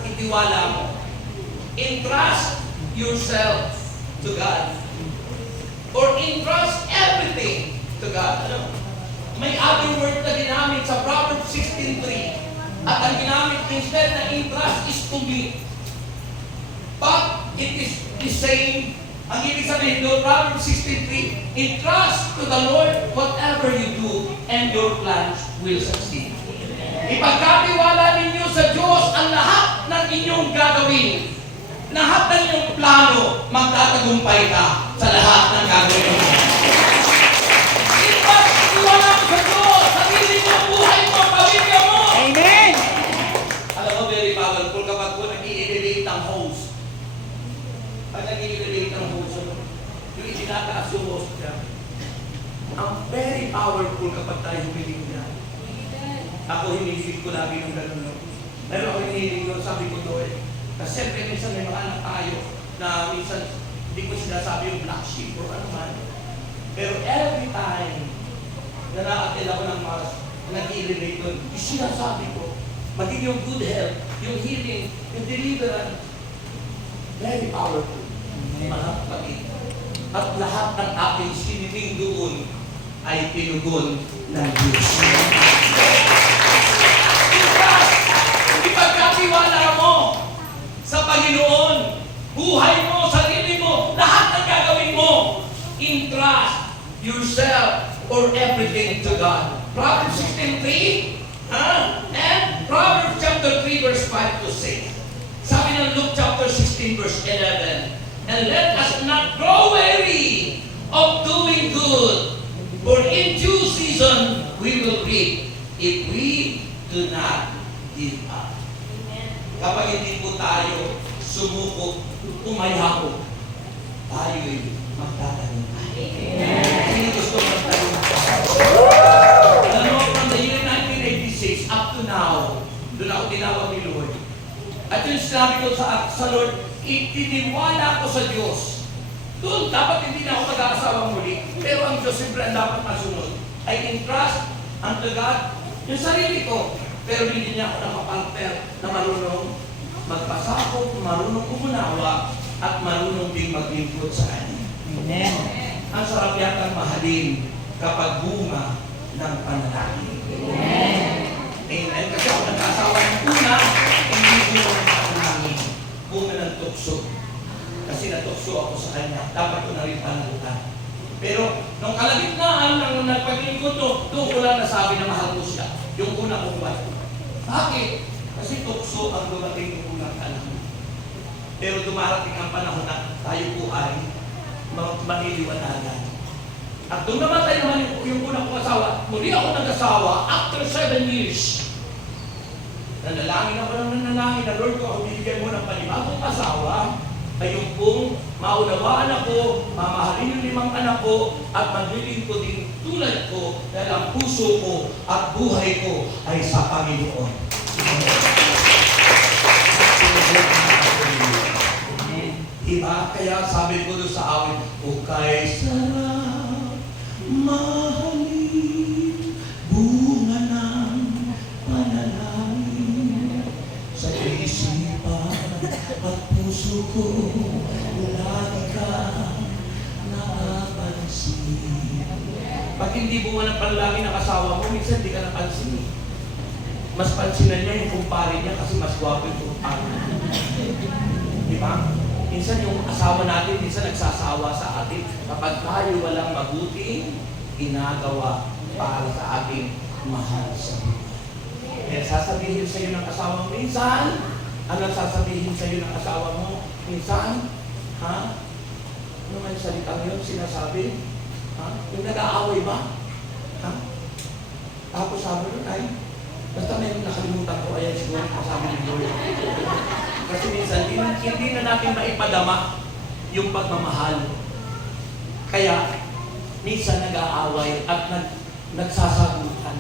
Itiwala mo. Entrust yourself to God. Or entrust everything to God. Ano? May other word na ginamit sa Proverbs 16:3. At ang ginamit instead na entrust is to me. But it is the same. Ang ibig sabihin doon, Proverbs 16:3, entrust to the Lord whatever you do and your plans will succeed. Ipagkatiwala ninyo sa Diyos ang lahat ng inyong gagawin. Lahat ng inyong plano, magtatagumpay ka sa lahat ng gagawin mo. Ipagkatiwala mo sa Diyos, sarili mo, buhay mo, pamilya mo. Amen. Alam mo, very powerful kapag po nag-i-elevate ang host. Pag nag-i-elevate ang host, yung itinataas yung host niya. Ang very powerful kapag tayo humiling niya. Ako hinihiling ko lagi ng gano'n. Meron ako hinihiling ko, sabi ko doon. Kasi siyempre minsan may mga anak tayo na minsan hindi ko sinasabi yung black sheep or ano man. Pero every time na na-attend ako ng mas nag-i-relate doon, yung sinasabi ko, maging yung good health, yung healing, yung deliverance, very powerful. Mga kapatid. At lahat ng aking siniling doon ay pinugon ng Diyos. Ipagkatiwala mo sa Panginoon, buhay mo, sarili mo, lahat ng gagawin mo, entrust yourself or everything to God. Proverbs 16:3 and Proverbs chapter 3 verse 5 to 6. Sabi ng Luke chapter 16 verse 11, and let us not grow weary of doing good, for in due season we will reap if we do not give up. Kapag hindi po tayo sumuko, umayako, tayo'y magtatagumpay. Sino gusto magtagumpay? Alam mo, from the year 1986 up to now, doon ako tinawag ni Lord. At yung sinabi ko sa Lord, itiniwala ko sa Diyos. Doon, dapat hindi na ako mag-aasawa muli. Pero ang Diyos siyempre ang dapat masunod. I entrust unto God yung sarili ko. Pero hindi niya ako nakapartner na marunong magpasakop, marunong umunawa, at marunong ding maglingkod sa Kanya. Amen. Ang sarap yatang mahalin kapag bunga ng panalangin. Amen. Kasi ako nag-asawa ng una, hindi bunga ng panalangin. Bunga ng tukso. Kasi natukso ako sa Kanya. Dapat ko na rin panalutan. Pero nung kalagitnaan ng nagpaglingkod doon ko lang nasabi na mahal ko siya. Yung una kong buwan. Bakit? Kasi tukso ang dumating ng unang panahon. Pero dumarating ang panahon na tayo po ay maniliwanagan. At doon namatay naman yung unang kong asawa. Muli ako nag-asawa after 7 years. Nanalangin ako ng nanalangin na Lord ko, ako bibigyan mo ng panibagong asawa ay yung kung maunawaan ako, mamahalin yung 5 anak ko, at maglilingkod din tulad ko dahil ang puso ko at buhay ko ay sa Panginoon. Diba? Kaya sabi ko doon sa awit, o kay sarap mahalin bunga ng panalangin sa isipan at puso ko, lagi ka nakapansin. Pag hindi bunga ng panalangin ng asawa mo, minsan hindi ka napansin. Mas pansinan niya yung kumpare niya kasi mas gwapo yung kumpare. Di ba? Minsan yung asawa natin, minsan nagsasawa sa atin kapag tayo walang mabuting ginagawa para sa ating mahal sa iyo. Kaya sasabihin sa iyo ng asawa mo minsan, ano sasabihin sa iyo ng asawa mo minsan? Ha? Ano nga yung salitang yun sinasabi? Ha? Yung nag-aaway ba? Ha? Tapos sabi nun ay, basta may nakalimutan ko, ayan siguro kasabi ni Lord. Kasi minsan, hindi na natin maipadama yung pagmamahal. Kaya, minsan nag-aaway at nagsasagutan.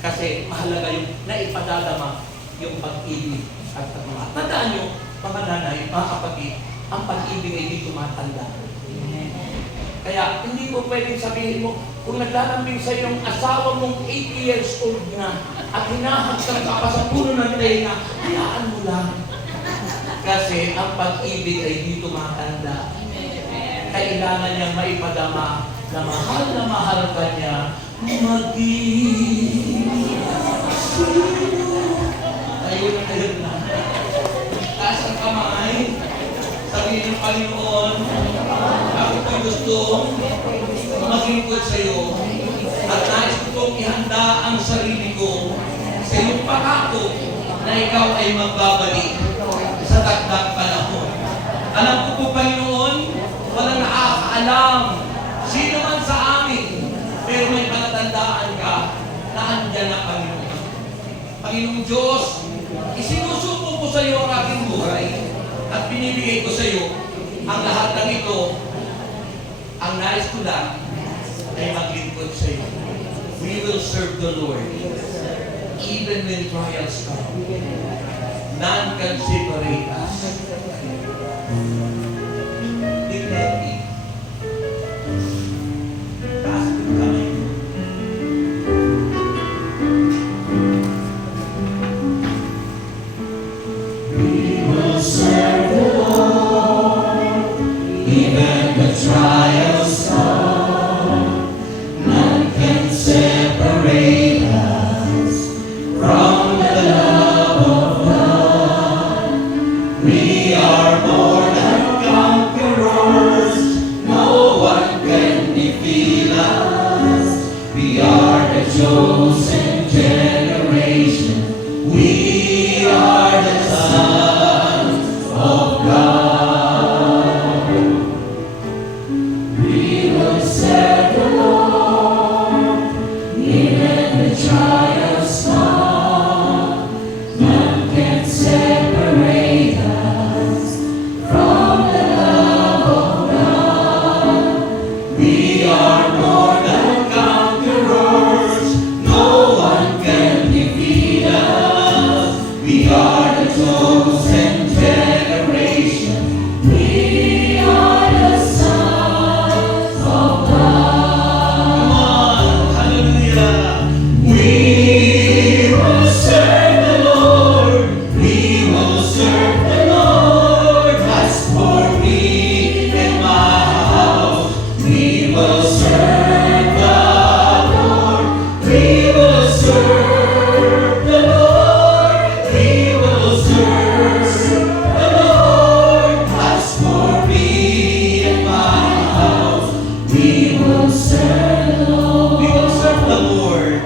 Kasi mahalaga yung naipadadama yung pag-ibig at pagmamahal. Tandaan nyo, mga nanay, mga kapatid, ang pag-ibig ay di tumatanda. Kaya, hindi mo pwedeng sabihin mo, kung naglalambing sa iyong asawa mong 80 years old na at hinahagkan ka pa sa puno ng tenga, hayaan mo lang. Kasi ang pag-ibig ay di tumatanda. Kailangan niyang maipadama na mahal ka niya maging ayun na. Taas ang kamay. Sabihin ng Panginoon, ako po'y gusto maglingkod sa iyo at nais ko pong ihanda ang sarili ko sa iyong pangako na ikaw ay magbabalik sa dagdag panahon. Alam ko po, Panginoon, walang nakakaalam sino man sa amin, pero may palatandaan ka na andyan na, Panginoon. Panginoong Diyos, isinusuko ko sa iyo ang aking buhay at binibigay ko sa iyo ang lahat ng ito. Ang nais ko lang ay maglingkod sa iyo. We will serve the Lord even when trials come. None can separate us. Declare me. Taas ang kamay mo. We will serve the Lord, even the trials come. None can separate us from the love of God. We are more than conquerors. No one can defeat us. We are the chosen generation. We are the sons of God. We will serve the Lord, even the trials come. None can separate us from the love of God. We are more than conquerors. No one can defeat us. We are the chosen generation. We are the sons of God. Come on. Hallelujah. We will serve the Lord. We will serve the Lord. As for me and my house, we will serve the Lord. We will serve the Lord. We will serve the Lord. As for me and my house, we will serve the Lord. We will serve the Lord.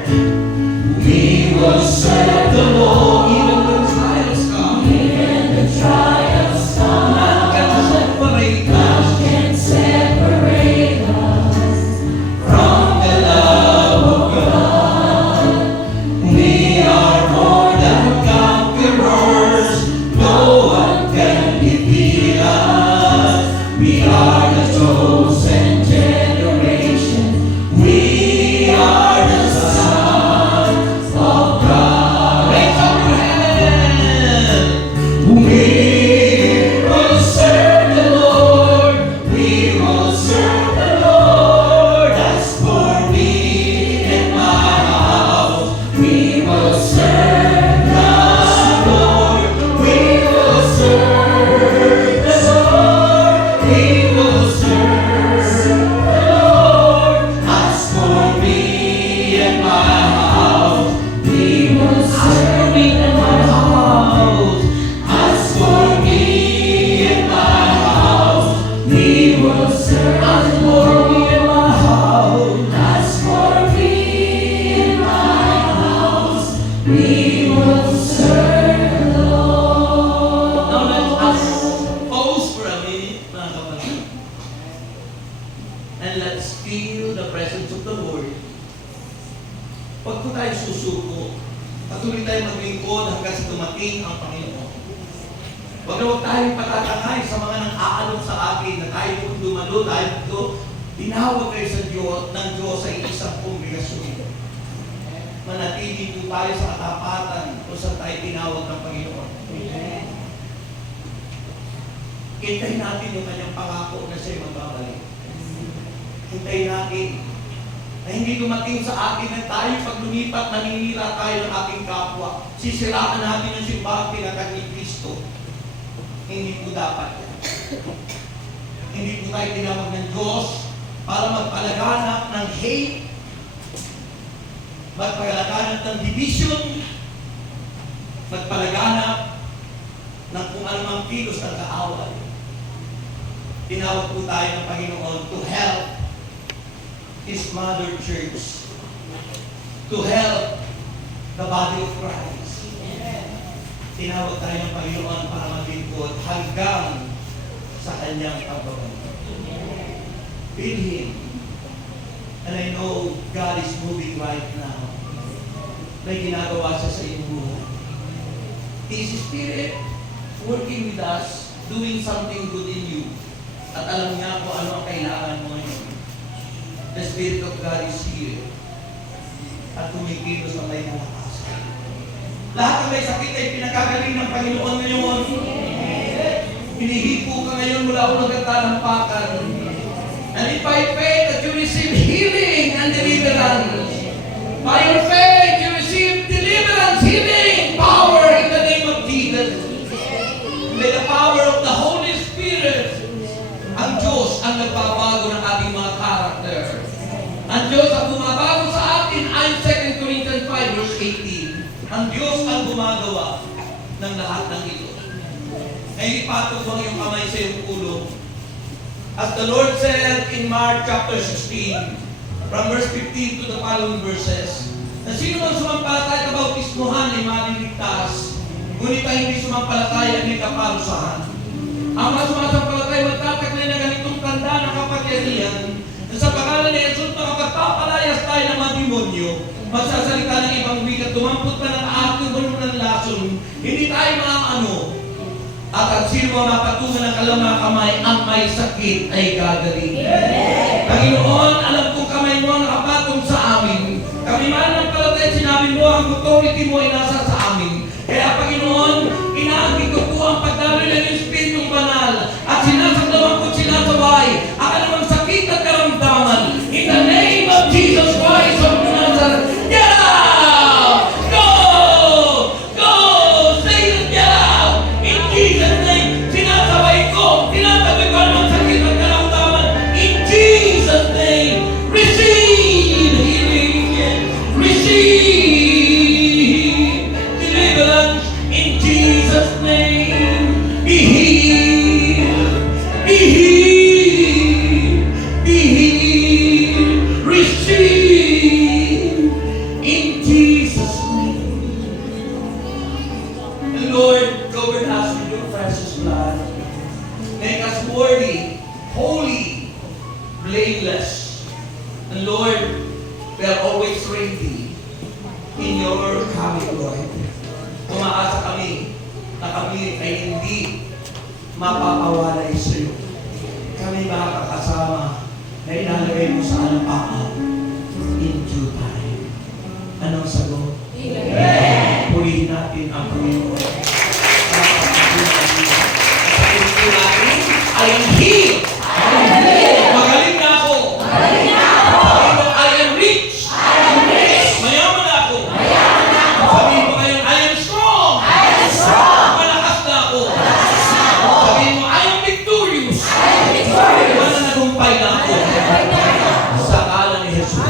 We will serve the Lord. Even when trials come, Even the trials come, none can separate none us can separate us from the love of God. We are more than conquerors. No one can defeat us. We are the chosen generation. We are the sons of God. Raise up your hands We will serve the Lord. Now let us pause for a minute, mga kapatid. And let's feel the presence of the Lord. Pag po tayo susuko, patuloy tayo maglingkod hanggang sa dumating ang Panginoon. Huwag na huwag tayong patatangay sa mga nang-aalok sa atin na tayo kung dumalo, tayo dito, tinawag kayo sa Diyos, ng Diyos sa isang kongregasyon. Manatili po tayo sa katapatan kung saan tayo tinawag ng Panginoon. Hintayin natin yung kanyang pangako na siya'y magbabalik. Hintayin natin na hindi dumating sa atin na tayo pag lumipat, naninira tayo ng ating kapwa. Sisiraan natin yung simbahang tinatag ni Kristo. Hindi po dapat yan. Hindi po tayo tinawag ng Diyos para magpalaganap ng hate, magpalaganap ng division, magpalaganap ng kung anumang kilos ng kaaway. Tinawag po tayo ng Panginoon to help His Mother Church, to help the body of Christ. Tinawag tayo ng Panginoon para maglingkod hanggang sa kanyang pagbabalik. Feel Him. And I know God is moving right now. May ginagawa siya sa iyong buhay. His Spirit working with us, doing something good in you. At alam niya kung ano ang kailangan mo ngayon. The Spirit of God is here. At tumikilos na may malakas. Lahat ng may sakit ay pinagkagaling ng Panginoon ngayon. Hinihipo ka ngayon mula unang katalampakan. And if by faith that you receive healing and deliverance, by your faith you receive deliverance, healing, power in the name of Jesus. May the power of the Holy Spirit, ang Diyos ang nagbabago ng ating mga karakter. Ang Diyos ang bumabago sa atin ay 2 Corinthians 5 verse 18. Ang Diyos ang gumagawa ng lahat ng ito. Ngayon ipatog mo ang iyong kamay sa iyong ulo. As the Lord said in Mark chapter 16, from verse 15 to the following verses, na sino mang sumampalataya na bautismuhan ay maliligtas, ngunit ay hindi sumampalataya ay may kaparusahan. Ang mga sumasampalataya magtataglay na ganitong tanda ng kapagyarihan, na sa pangalan ni Jesus makapagpapalayas tayo ng mga demonyo, magsasalita ng ibang wika, tumampot pa ng ating ng lason, hindi tayo maaano. At ang sino ang mapatungan ng kalamang kamay, ang may sakit ay gagaling. Panginoon, alam kong kamay mo ang nakapatong sa amin. Kami man ng palatay, sinabi mo, ang authority mo ay nasa sa amin. Kaya Panginoon, inaangkin ko po ang pagdaloy ng Espiritong Banal at sinasaglawan ko sinasaway ang anumang sakit at karamdaman. In the name of Jesus Christ of Nazareth, get out! Go! Go! Satan, get out! In Jesus' name, sinasaway ko anumang sakit at karamdaman. In Jesus' name, receive healing, receive deliverance. In Jesus' name, be healed, be healed, be healed, receive in Jesus' name. And Lord, cover us with your precious blood. Make us worthy, holy, blameless. And Lord, we are always ready in your coming, Lord. Umaasa kami na kami ay hindi mapapawalay sa iyo. Kami makakasama na ilalagay mo sa alapakan in due time. Anong sagot? Amen! Pulihin natin ang Panginoon. Sabihin ko natin, I am healed. Magaling na ako. Sabihin mo, I am rich. Mayaman ako. Sabihin mo ngayon, I am strong. Malakas na ako. Sabihin mo, I am victorious. Mananagumpay na ako. Sa ngalan ni Jesus.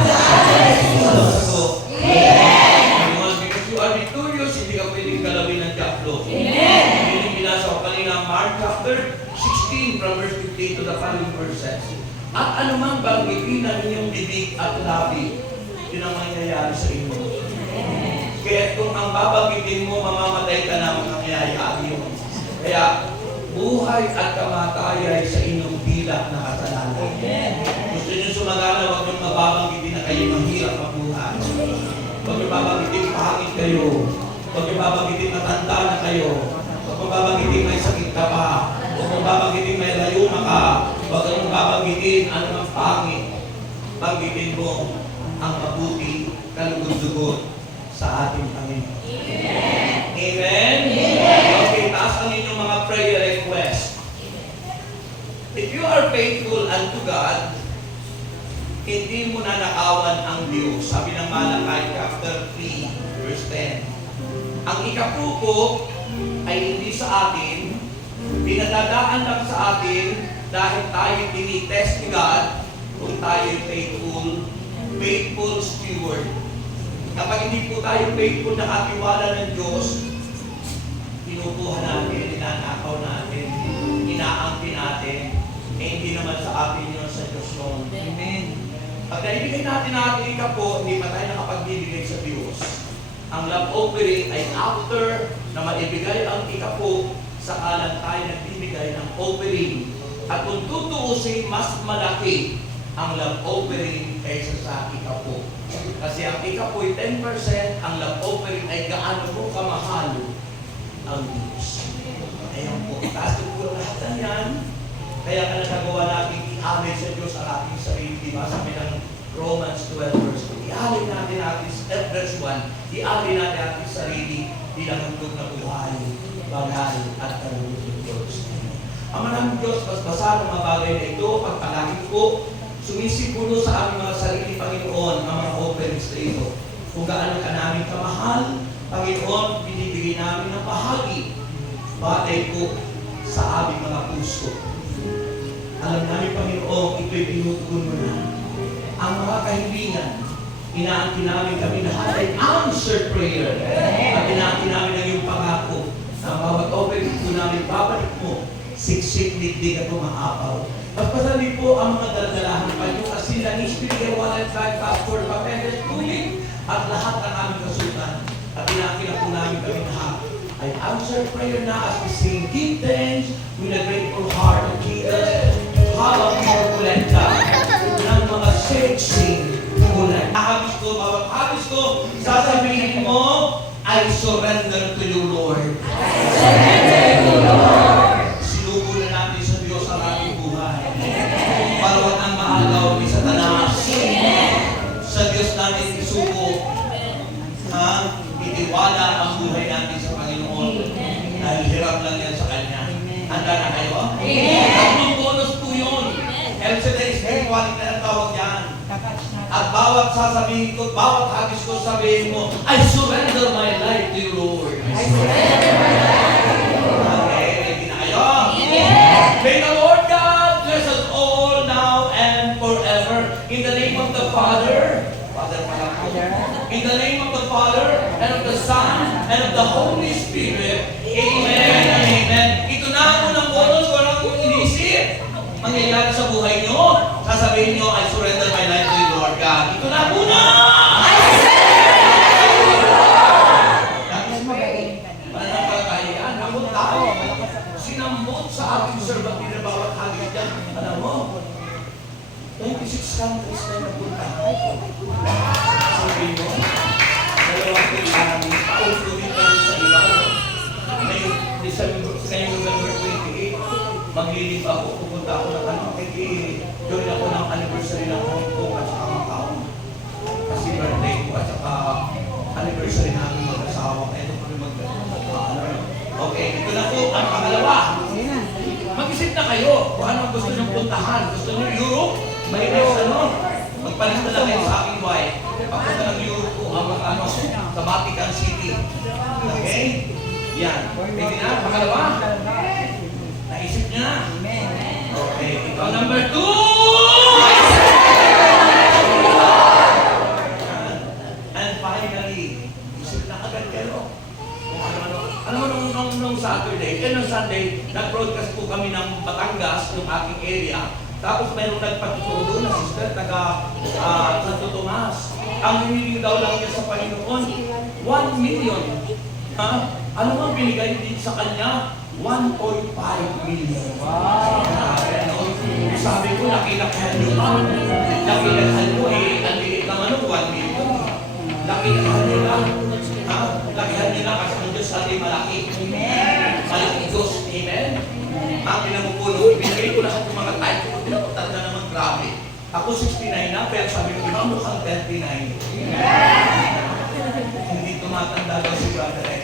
Amen. Because you are victorious, hindi ka pwedeng galawin ng diablo. Hindi binasa ko kanina Mark chapter 16 from verse 15 to the following verses. At anumang banggitin ng inyong bibig at labi, yun ang mangyayari sa inyo. Kaya kung ang ang babanggitin mo, mamamatay ka na, mangyayari yun. Kaya, buhay at kamatayan sa inyong dilak na kasalanan. Gusto niyo sumagana, huwag niyong mababanggitin na kayo mahirap mabuhay. Huwag niyong babanggitin pangit kayo. Huwag niyong babanggitin matanda na kayo. Huwag niyong babanggitin may sakit ka pa. Huwag niyong babanggitin may layuma ka. Huwag niyong babanggitin ano ang pangit. Banggitin mo ang mabuti, kalugod-dugod sa ating Panginoon. Amen? Okay, taas ang inyong mga prayer request. If you are faithful unto God, hindi mo na nakawan ang Diyos. Sabi ng Malakay chapter 3, verse 10. Ang ikapupo ay hindi sa atin, pinatadaan lang sa atin dahil tayo tinitest ni God kung tayo faithful steward. Kapag hindi po tayo faithful na katiwala ng Diyos, pinupuha natin, ninanakaw natin, inaangkin natin, eh hindi naman sa atin yun, sa Diyos yun. Amen. Pag naibigay natin natin ikapo, hindi pa tayo nakapagbibigay sa Diyos. Ang love offering ay after na maibigay ang ikapo, saka lang tayo nagbibigay ng offering. At kung tutuusin, mas malaki ang love offering kaysa sa ikapo. Kasi ang ikapo ay 10%, ang love offering ay gaano mo kamahal ang Diyos. Ayun po, taas po lahat na yan. Kaya ka nagagawa natin i-alay sa Diyos ang ating sarili. Diba? Sabi ng Romans 12 verse 2. I-alay natin verse 1. I-alay natin ating sarili bilang hantog na buhay, banal at kalugod ng Diyos. Ang maraming Diyos, basbasa ng mga bagay na ito, pagpalagin ko, sumisipulo sa aming mga sarili, Panginoon, ang mga offerings na ito. Kung gaano ka namin kamahal, Panginoon, binibigay namin ng bahagi. Batay po sa aming mga puso. Alam namin, Panginoon, ito'y pinutugon mo na. Ang mga kahilingan, inaangkin namin kami lahat ay answered prayer. At inaangkin namin ang iyong pangako na ang bawat offering po namin, babalik mo, siksik, digdig at umaapaw. Pagpasali po ang mga daladalahan pa yung asilan, ispigay, walang drive, passport, papeles, tulig, at lahat ng aming kasutan. At inaangkin po namin kami lahat. I answer prayer na as we sing, give thanks with a grateful heart of Jesus. Habang korpulenta ng mga sexing kulay. Habis ko, bawat habis ko, sasabihin mo, I surrender to you, Lord. Sinubo na natin sa Diyos ang ating buhay. Para wag ang maagaw ni Satanas. Sa Diyos natin isubo. Itiwala ang buhay natin sa Panginoon. Dahil hirap lang yan sa Kanya. Handa na kayo? Tatlong bonus po yun. El Shaddai spirituality na tawag yan. At bawat sasabihin ko, bawat habis ko sabihin mo, I surrender my life to you, Lord. I surrender my life to you, Lord. Okay, ready na kayo? May the Lord God bless us all now and forever. In the name of the Father, in the name of the Father, and of the Son, and of the Holy Spirit. Amen and amen. Ito na ang unang bonus ko lang kung inisip. Mangyayari sa buhay nyo. Sasabihin nyo, I surrender my life to you, Lord God. Ito na po na! I surrender to you, Lord! Walang kakayaan. Ako tao. Sinambot sa aking servant na bawat hagit yan. Alam mo, 26 countries na napunta. Sabi mo, dalawang kailangan pautunin pa rin sa iba. Ngayong November 28, maglilip ako, pupunta ako ng join ako ng anniversary ng Hong Kong at saka Macau. Kasi birthday ko at saka anniversary namin mag-asawa. Kaya ito kami okay, ito na po ang pangalawa. Mag-isip na kayo kung anong gusto nyo puntahan. Gusto nyo Europe? May magpalit na lang kayo sa aking wife. Papunta ng Europe po ang sa Vatican City. Okay? Yan. Pwede na? Pangalawa? Naisip nyo na? Okay. Ito ang number 2! And finally, isip na agad kayo. Alam mo, nung Saturday, nung Sunday, nag-broadcast po kami ng Batangas, yung aking area. Tapos mayroong nagpatuturo doon na sister, taga Santo Tomas. Ang hiniling daw lang niya sa Panginoon, 1 million. Ha? Ano ang binigay din sa kanya? 1.5 million. Wow! Sabi ko, laki-lakihan nyo lang. Laki-lakihan mo eh. Ang liit ng ano, 1 million. Laki-lakihan nyo lang. Ha? Lakihan nyo lang kasi ang Diyos natin malaki. Malaki Diyos. Amen? Ang pinamupuno, binigay ko lahat ng mga type ko. Talaga naman grabe. Ako 69 na, pero sabi ko, mukhang 39. Hindi tumatanda daw si Brother X.